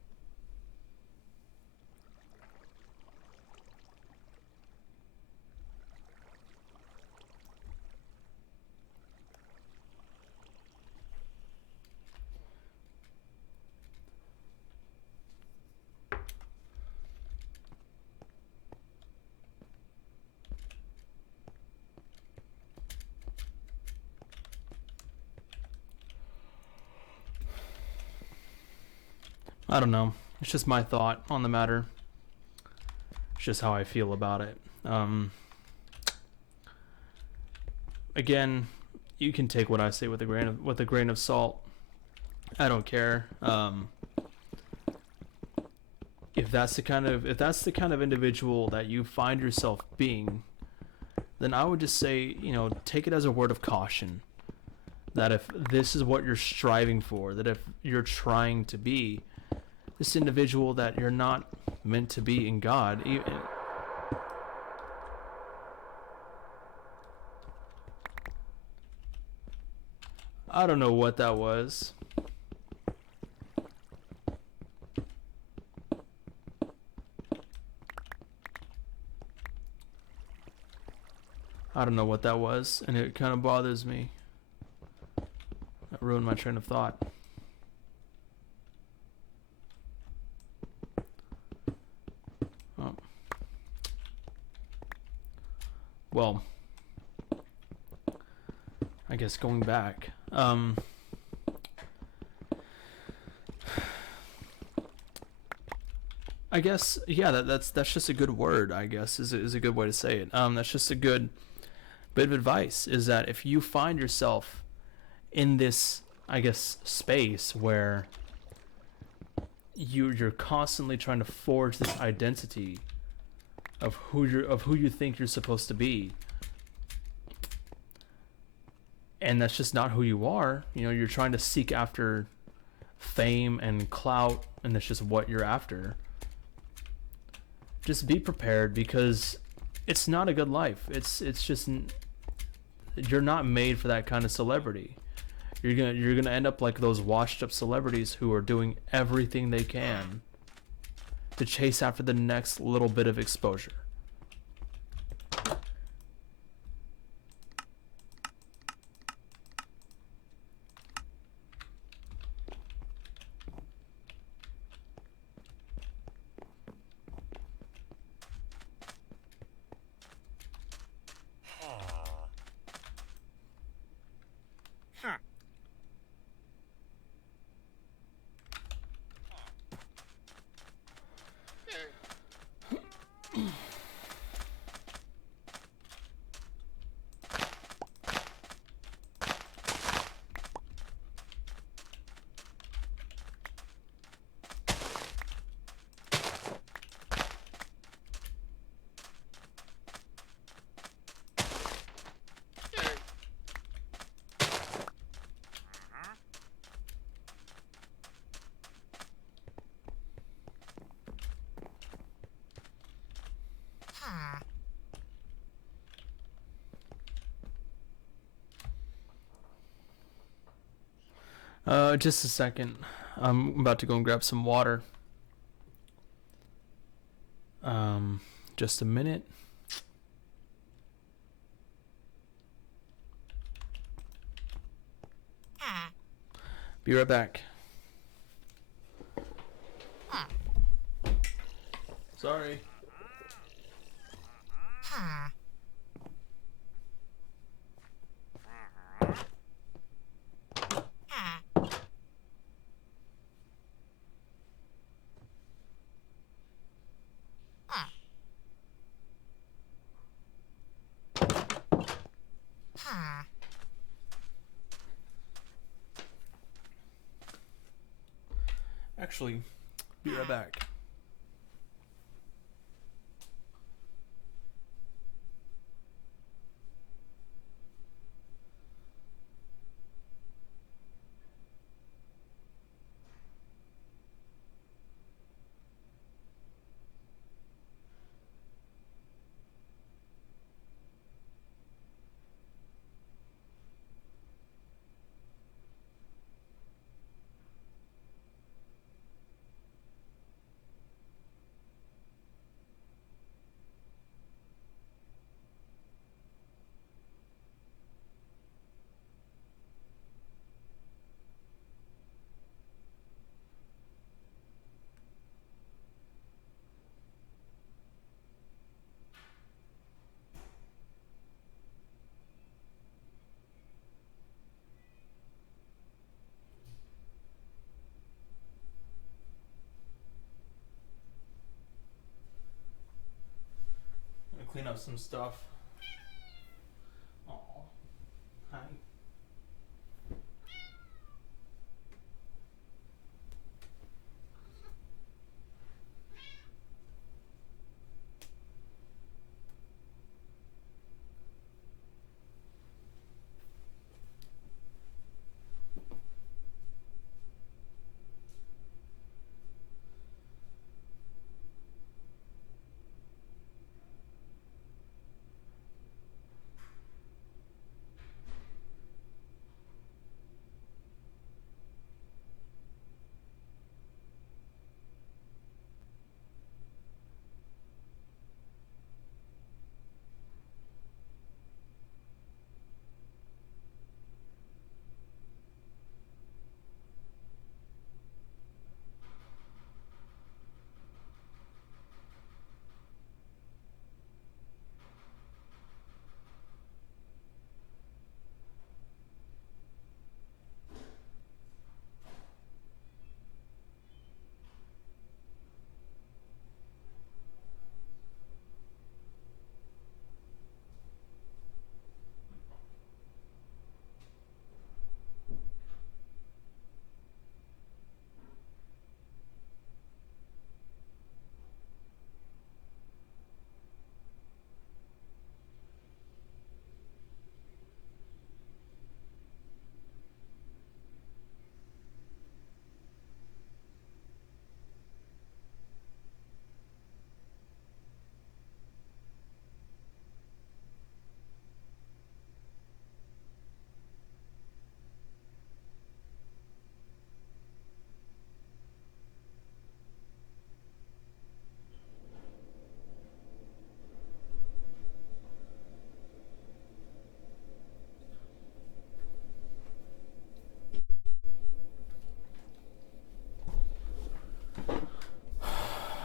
I don't know. It's just my thought on the matter. It's just how I feel about it. Again, you can take what I say with a grain of salt. I don't care. If that's the kind of individual that you find yourself being, then I would just say, take it as a word of caution. That if this is what you're striving for, that if you're trying to be this individual that you're not meant to be in God, I don't know what that was. I don't know what that was, and it kind of bothers me. That ruined my train of thought. Oh. Well, I guess going back. I guess, yeah, that's just a good word, I guess, is a good way to say it. That's just a good bit of advice, is that if you find yourself in this, I guess, space where you're constantly trying to forge this identity of who you think you're supposed to be, and that's just not who you are. You're trying to seek after fame and clout, and that's just what you're after. Just be prepared, because it's not a good life. It's just, you're not made for that kind of celebrity. You're gonna end up like those washed up celebrities who are doing everything they can to chase after the next little bit of exposure. Just a second. I'm about to go and grab some water. Just a minute. Be right back. Sorry. Actually, be right back. up some stuff. Oh, hi.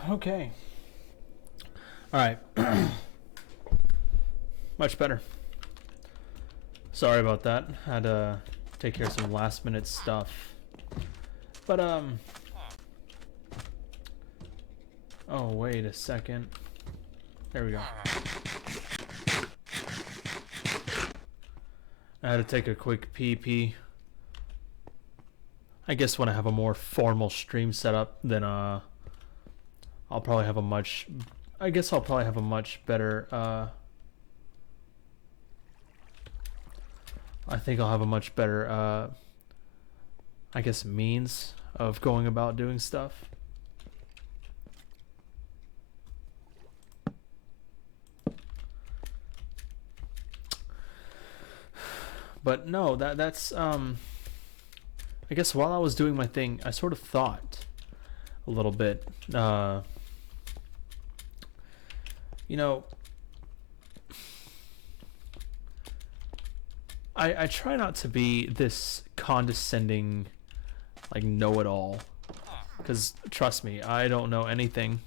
Okay. All right. Much better. Sorry about that. Had to take care of some last minute stuff. But oh, wait a second. There we go. I had to take a quick pee. I guess when I have a more formal stream setup, then I'll probably have a much better I think I'll have a much better I guess means of going about doing stuff. But no, that's I guess while I was doing my thing, I sort of thought a little bit you know, I try not to be this condescending, like, know-it-all, because trust me, I don't know anything.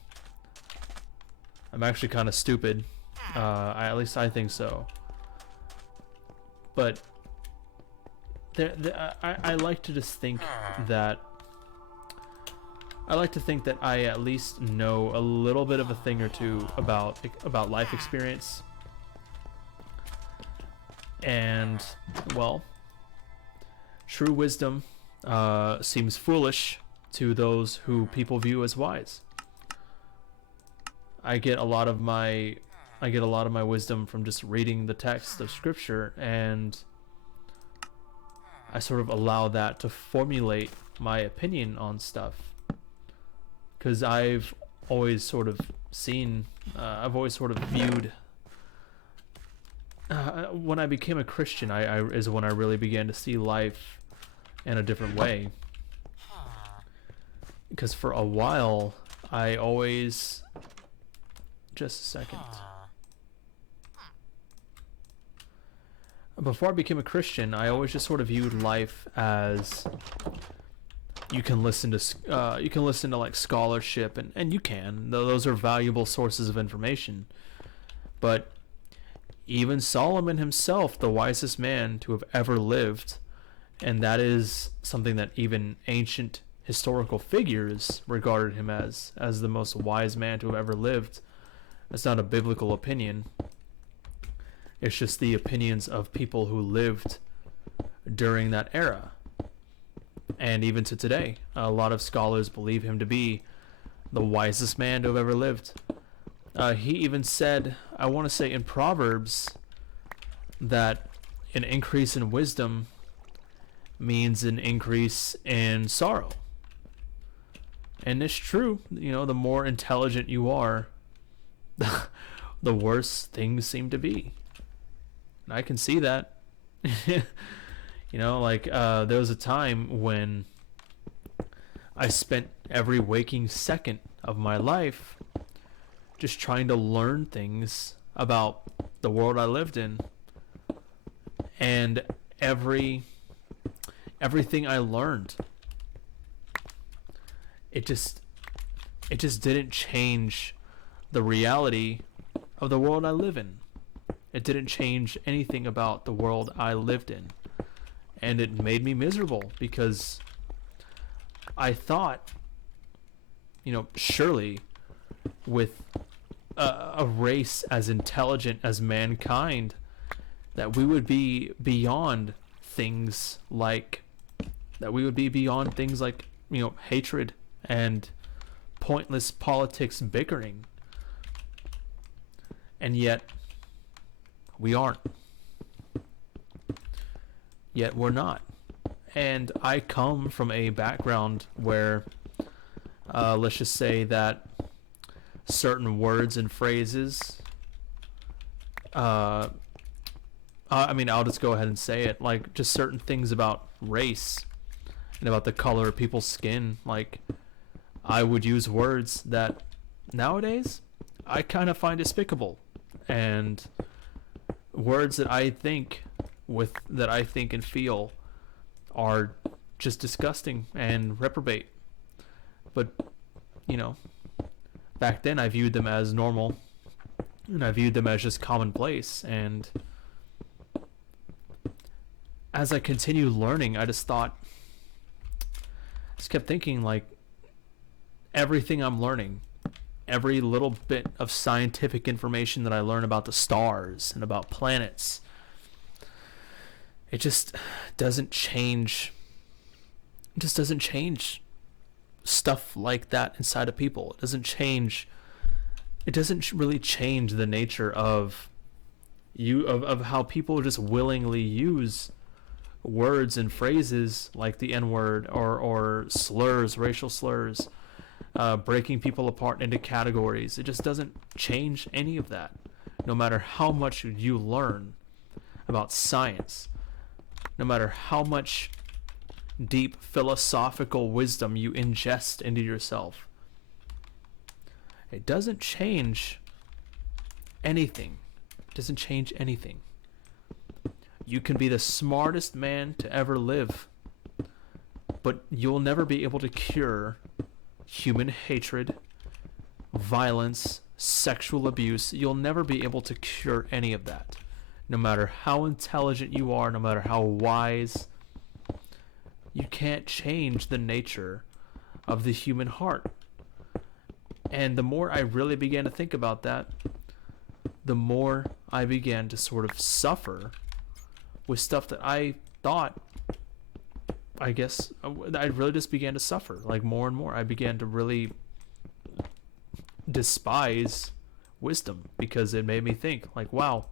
I'm actually kind of stupid. At least I think so. But I like to just think that I at least know a little bit of a thing or two about life experience. And, well, true wisdom seems foolish to those who people view as wise. I get a lot of my wisdom from just reading the text of scripture, and I sort of allow that to formulate my opinion on stuff. Because I've always sort of viewed when I became a Christian, I is when I really began to see life in a different way. Because for a while, I always... Just a second. Before I became a Christian, I always just sort of viewed life as you can listen to like scholarship, and you can. Those are valuable sources of information. But even Solomon himself, the wisest man to have ever lived, and that is something that even ancient historical figures regarded him as the most wise man to have ever lived, It's not a biblical opinion. It's just the opinions of people who lived during that era. And even to today, a lot of scholars believe him to be the wisest man to have ever lived. He even said, I want to say in Proverbs, that an increase in wisdom means an increase in sorrow. And it's true. You know, the more intelligent you are, the worse things seem to be. And I can see that. You know, like there was a time when I spent every waking second of my life just trying to learn things about the world I lived in. And everything I learned, it just didn't change the reality of the world I live in. It didn't change anything about the world I lived in. And it made me miserable because I thought, you know, surely with a race as intelligent as mankind, that we would be beyond things like, you know, hatred and pointless politics bickering. And yet, we aren't. Yet we're not. And I come from a background where, let's just say that certain words and phrases, I mean, I'll just go ahead and say it, like just certain things about race and about the color of people's skin. Like, I would use words that nowadays I kind of find despicable, and words that I think and feel are just disgusting and reprobate. But, you know, back then I viewed them as normal, and I viewed them as just commonplace. And as I continued learning, I just kept thinking, like, everything I'm learning, every little bit of scientific information that I learn about the stars and about planets, it just doesn't change. It just doesn't change stuff like that inside of people. It doesn't change. It doesn't really change the nature of how people just willingly use words and phrases like the N-word or slurs, racial slurs, breaking people apart into categories. It just doesn't change any of that. No matter how much you learn about science, no matter how much deep philosophical wisdom you ingest into yourself, it doesn't change anything. It doesn't change anything. You can be the smartest man to ever live, but you'll never be able to cure human hatred, violence, sexual abuse. You'll never be able to cure any of that. No matter how intelligent you are, no matter how wise, you can't change the nature of the human heart. And the more I really began to think about that, the more I began to sort of suffer with stuff that I thought, I guess, I really just began to suffer. Like, more and more, I began to really despise wisdom, because it made me think, like, wow,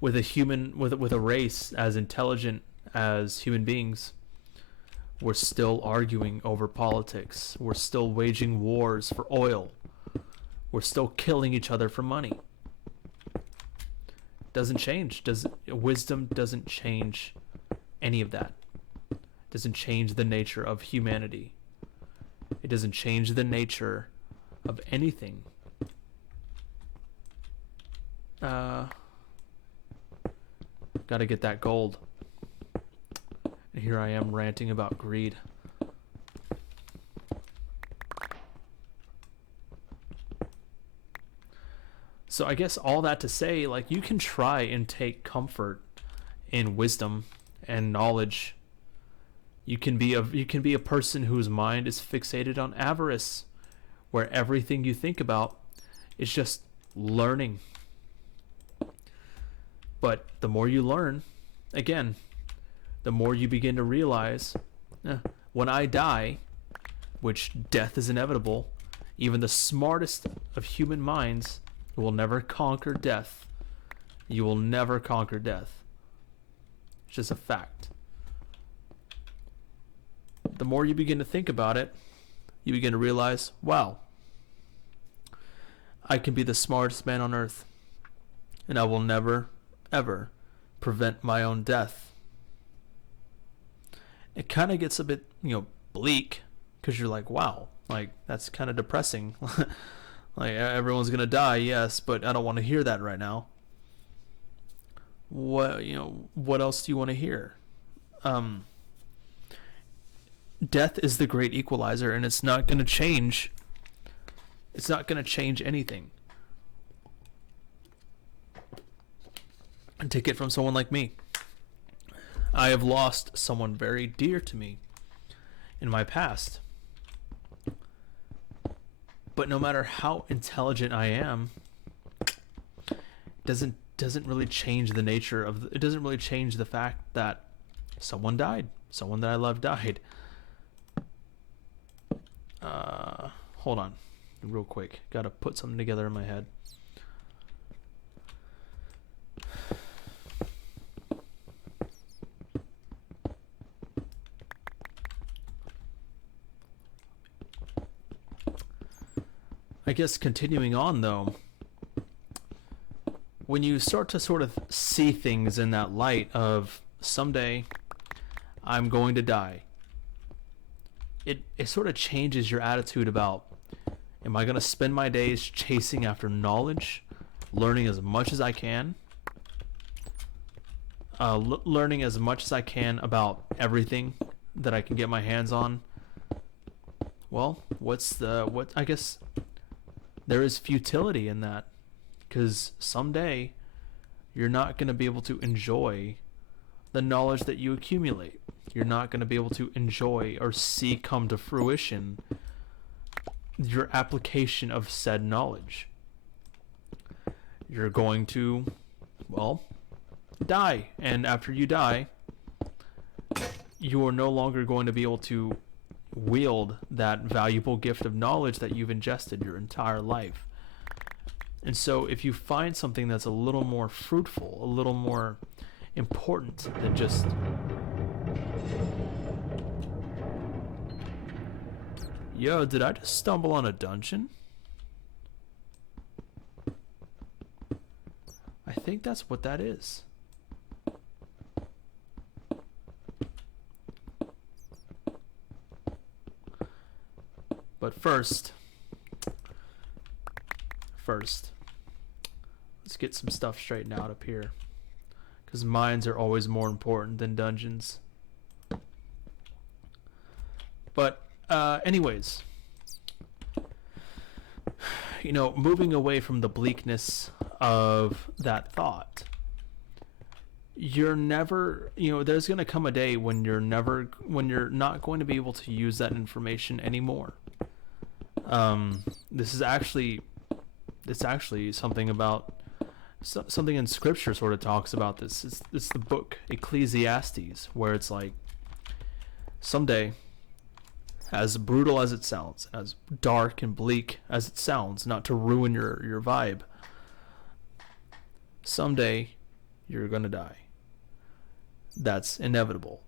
with a race as intelligent as human beings, we're still arguing over politics. We're still waging wars for oil. We're still killing each other for money. Doesn't change. Wisdom doesn't change any of that. Doesn't change the nature of humanity. It doesn't change the nature of anything. Gotta get that gold. And here I am ranting about greed. So I guess all that to say, like, you can try and take comfort in wisdom and knowledge. You can be a person whose mind is fixated on avarice, where everything you think about is just learning. But the more you learn, again, the more you begin to realize, when I die, which death is inevitable, even the smartest of human minds will never conquer death. You will never conquer death. It's just a fact. The more you begin to think about it, you begin to realize, wow, I can be the smartest man on earth, and I will never, ever prevent my own death. It kind of gets a bit, bleak, because you're like, wow, like, that's kind of depressing. Like, everyone's going to die, yes, but I don't want to hear that right now. What else do you want to hear? Death is the great equalizer, and it's not going to change. It's not going to change anything. And take it from someone like me. I have lost someone very dear to me in my past. But no matter how intelligent I am, doesn't really change the nature of it. Doesn't really change the fact that someone died. Someone that I love died. Hold on, real quick. Got to put something together in my head. I guess continuing on though, when you start to sort of see things in that light of someday I'm going to die, it sort of changes your attitude about, am I going to spend my days chasing after knowledge, learning as much as I can, learning as much as I can about everything that I can get my hands on? Well, I guess there is futility in that, because someday you're not going to be able to enjoy the knowledge that you accumulate. You're not going to be able to enjoy or see come to fruition your application of said knowledge. You're going to, die. And after you die, you are no longer going to be able to wield that valuable gift of knowledge that you've ingested your entire life. And so if you find something that's a little more fruitful, a little more important than just yo, did I just stumble on a dungeon? I think that's what that is. But first, let's get some stuff straightened out up here, because mines are always more important than dungeons. But anyways, moving away from the bleakness of that thought, you're never, there's going to come a day when you're not going to be able to use that information anymore. It's actually something about something in scripture sort of talks about this. It's the book Ecclesiastes, where it's like, someday, as brutal as it sounds, as dark and bleak as it sounds, not to ruin your vibe, someday you're gonna die. That's inevitable.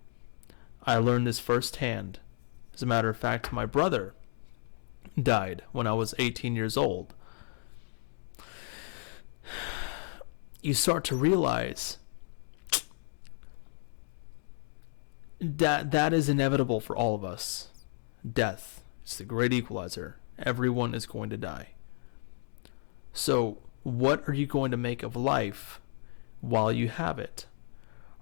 I learned this firsthand. As a matter of fact, my brother died when I was 18 years old. You start to realize that is inevitable for all of us. Death is the great equalizer. Everyone is going to die. So what are you going to make of life while you have it?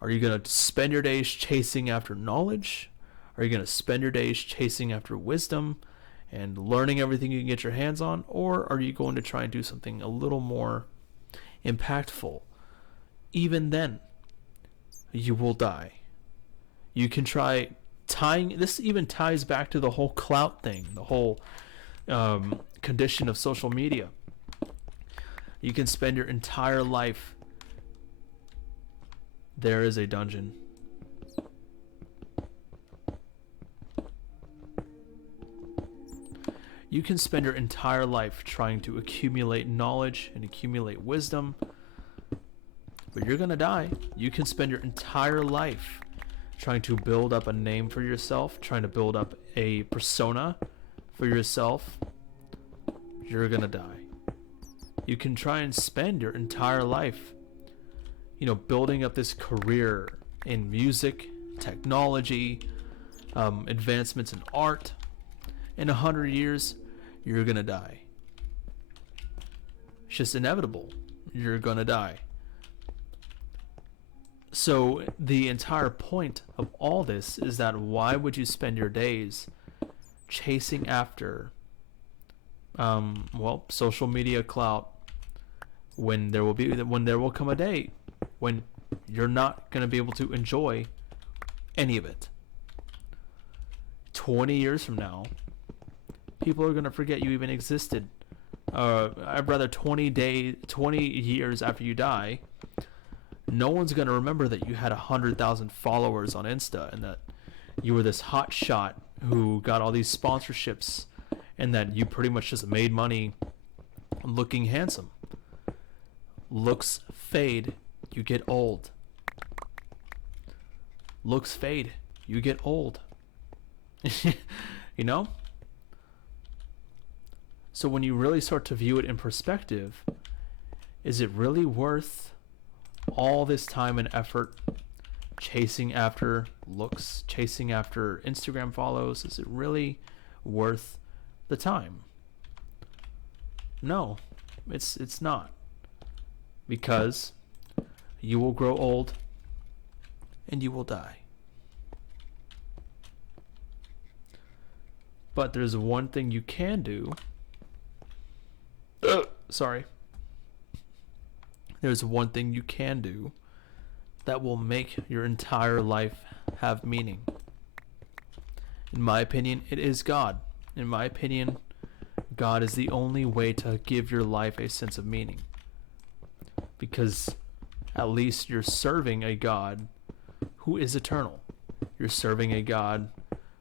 Are you going to spend your days chasing after knowledge? Are you going to spend your days chasing after wisdom and learning everything you can get your hands on? Or are you going to try and do something a little more impactful? Even then, you will die. You can try tying, this even ties back to the whole clout thing, the whole condition of social media. You can spend your entire life. There is a dungeon. You can spend your entire life trying to accumulate knowledge and accumulate wisdom, but you're gonna die. You can spend your entire life trying to build up a name for yourself, trying to build up a persona for yourself. You're gonna die. You can try and spend your entire life, building up this career in music, technology, advancements in art. In 100 years, you're gonna die. It's just inevitable. You're gonna die. So the entire point of all this is that why would you spend your days chasing after social media clout when there will come a day when you're not going to be able to enjoy any of it. 20 years from now, people are going to forget you even existed. I'd rather 20 years after you die, no one's going to remember that you had 100,000 followers on Insta and that you were this hot shot who got all these sponsorships and that you pretty much just made money looking handsome. Looks fade, you get old. Looks fade, you get old. So when you really start to view it in perspective, is it really worth all this time and effort chasing after looks, chasing after Instagram follows? Is it really worth the time? No, it's not. Because you will grow old and you will die. But there's one thing you can do. There's one thing you can do that will make your entire life have meaning. In my opinion, it is God. In my opinion, God is the only way to give your life a sense of meaning. Because at least you're serving a God who is eternal. You're serving a God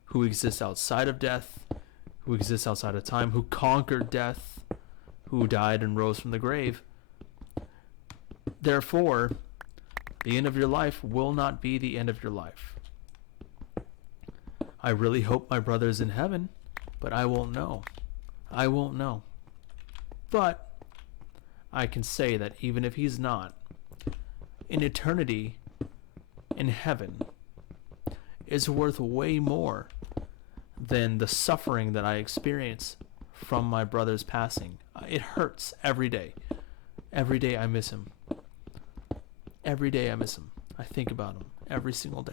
who exists outside of death, who exists outside of time, who conquered death, who died and rose from the grave. Therefore, the end of your life will not be the end of your life. I really hope my brother is in heaven, but I won't know. I won't know. But I can say that even if he's not, in eternity, in heaven, is worth way more than the suffering that I experience from my brother's passing. It hurts every day. Every day I miss him. Every day I miss him. I think about him every single day.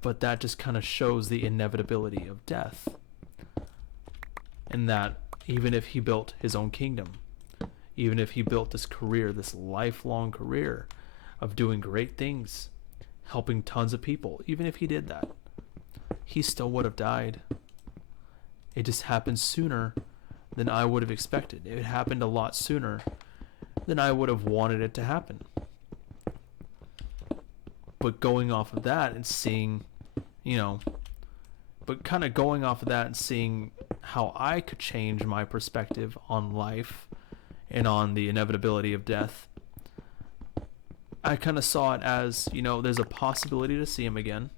But that just kind of shows the inevitability of death. And that even if he built his own kingdom, even if he built this career, this lifelong career of doing great things, helping tons of people, even if he did that, he still would have died. It just happened sooner than I would have expected. It happened a lot sooner than I would have wanted it to happen. But going off of that and seeing, how I could change my perspective on life and on the inevitability of death, I kind of saw it as, there's a possibility to see him again.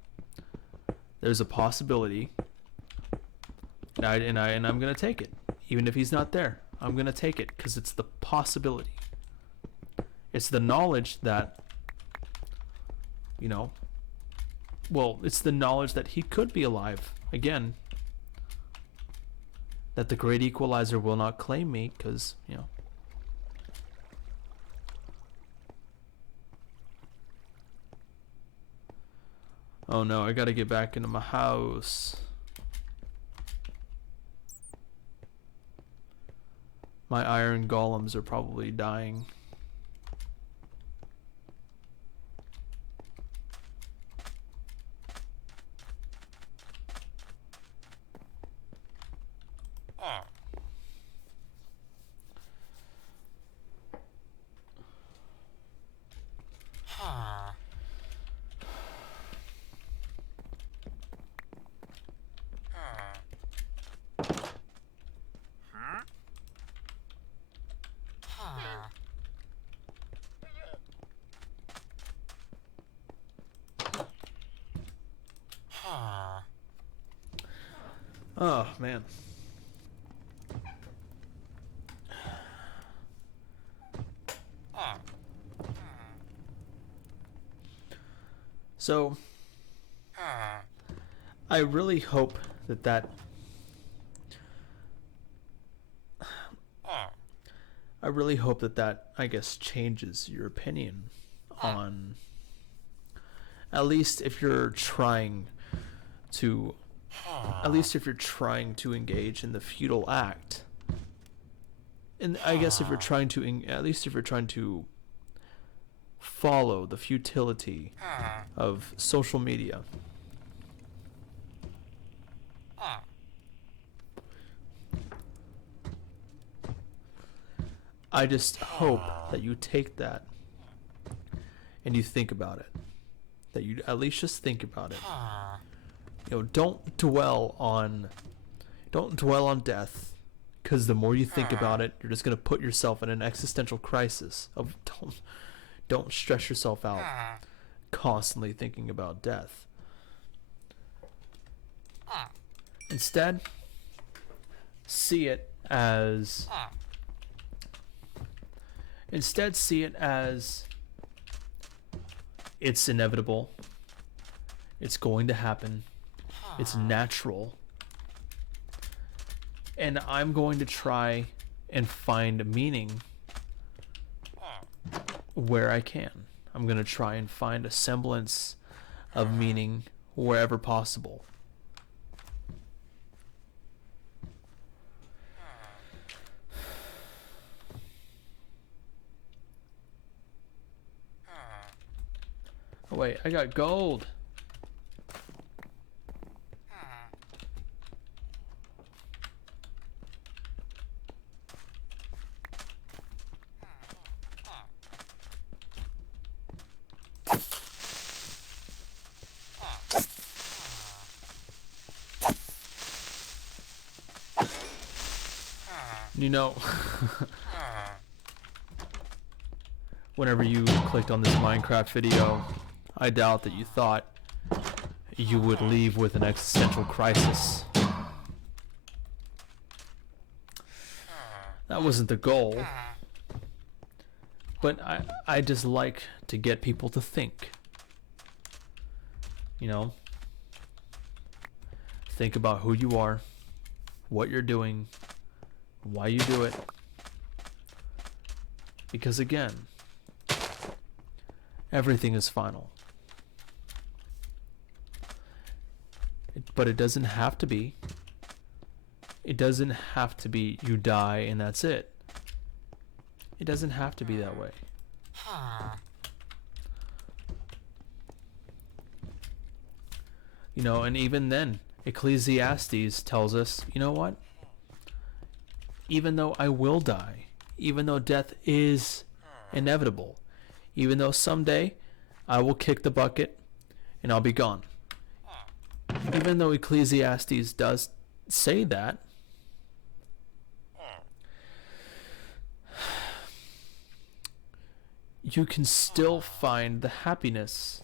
There's a possibility, and I'm gonna take it, even if he's not there. I'm gonna take it because it's the possibility. It's the knowledge that, it's the knowledge that he could be alive again. That the great equalizer will not claim me because, Oh no, I gotta get back into my house. My iron golems are probably dying. Oh, man. So, I really hope that I really hope that I guess changes your opinion on, at least if you're trying to engage in the futile act. And I guess if you're trying to at least if you're trying to follow the futility of social media. I just hope that you take that and you think about it. That you at least just think about it. You know, don't dwell on death, because the more you think about it, you're just going to put yourself in an existential crisis of don't stress yourself out constantly thinking about death. Instead, see it as it's inevitable. It's going to happen. It's natural. And I'm going to try and find meaning where I can. I'm going to try and find a semblance of meaning wherever possible. Oh wait, I got gold. You know, whenever you clicked on this Minecraft video, I doubt that you thought you would leave with an existential crisis. That wasn't the goal. But I just like to get people to think. You know? Think about who you are, what you're doing, why you do it. Because again, everything is final. But it doesn't have to be. It doesn't have to be you die and that's it. It doesn't have to be that way. You know, and even then, Ecclesiastes tells us, you know what? Even though I will die, even though death is inevitable, even though someday I will kick the bucket and I'll be gone. Even though Ecclesiastes does say that, you can still find the happiness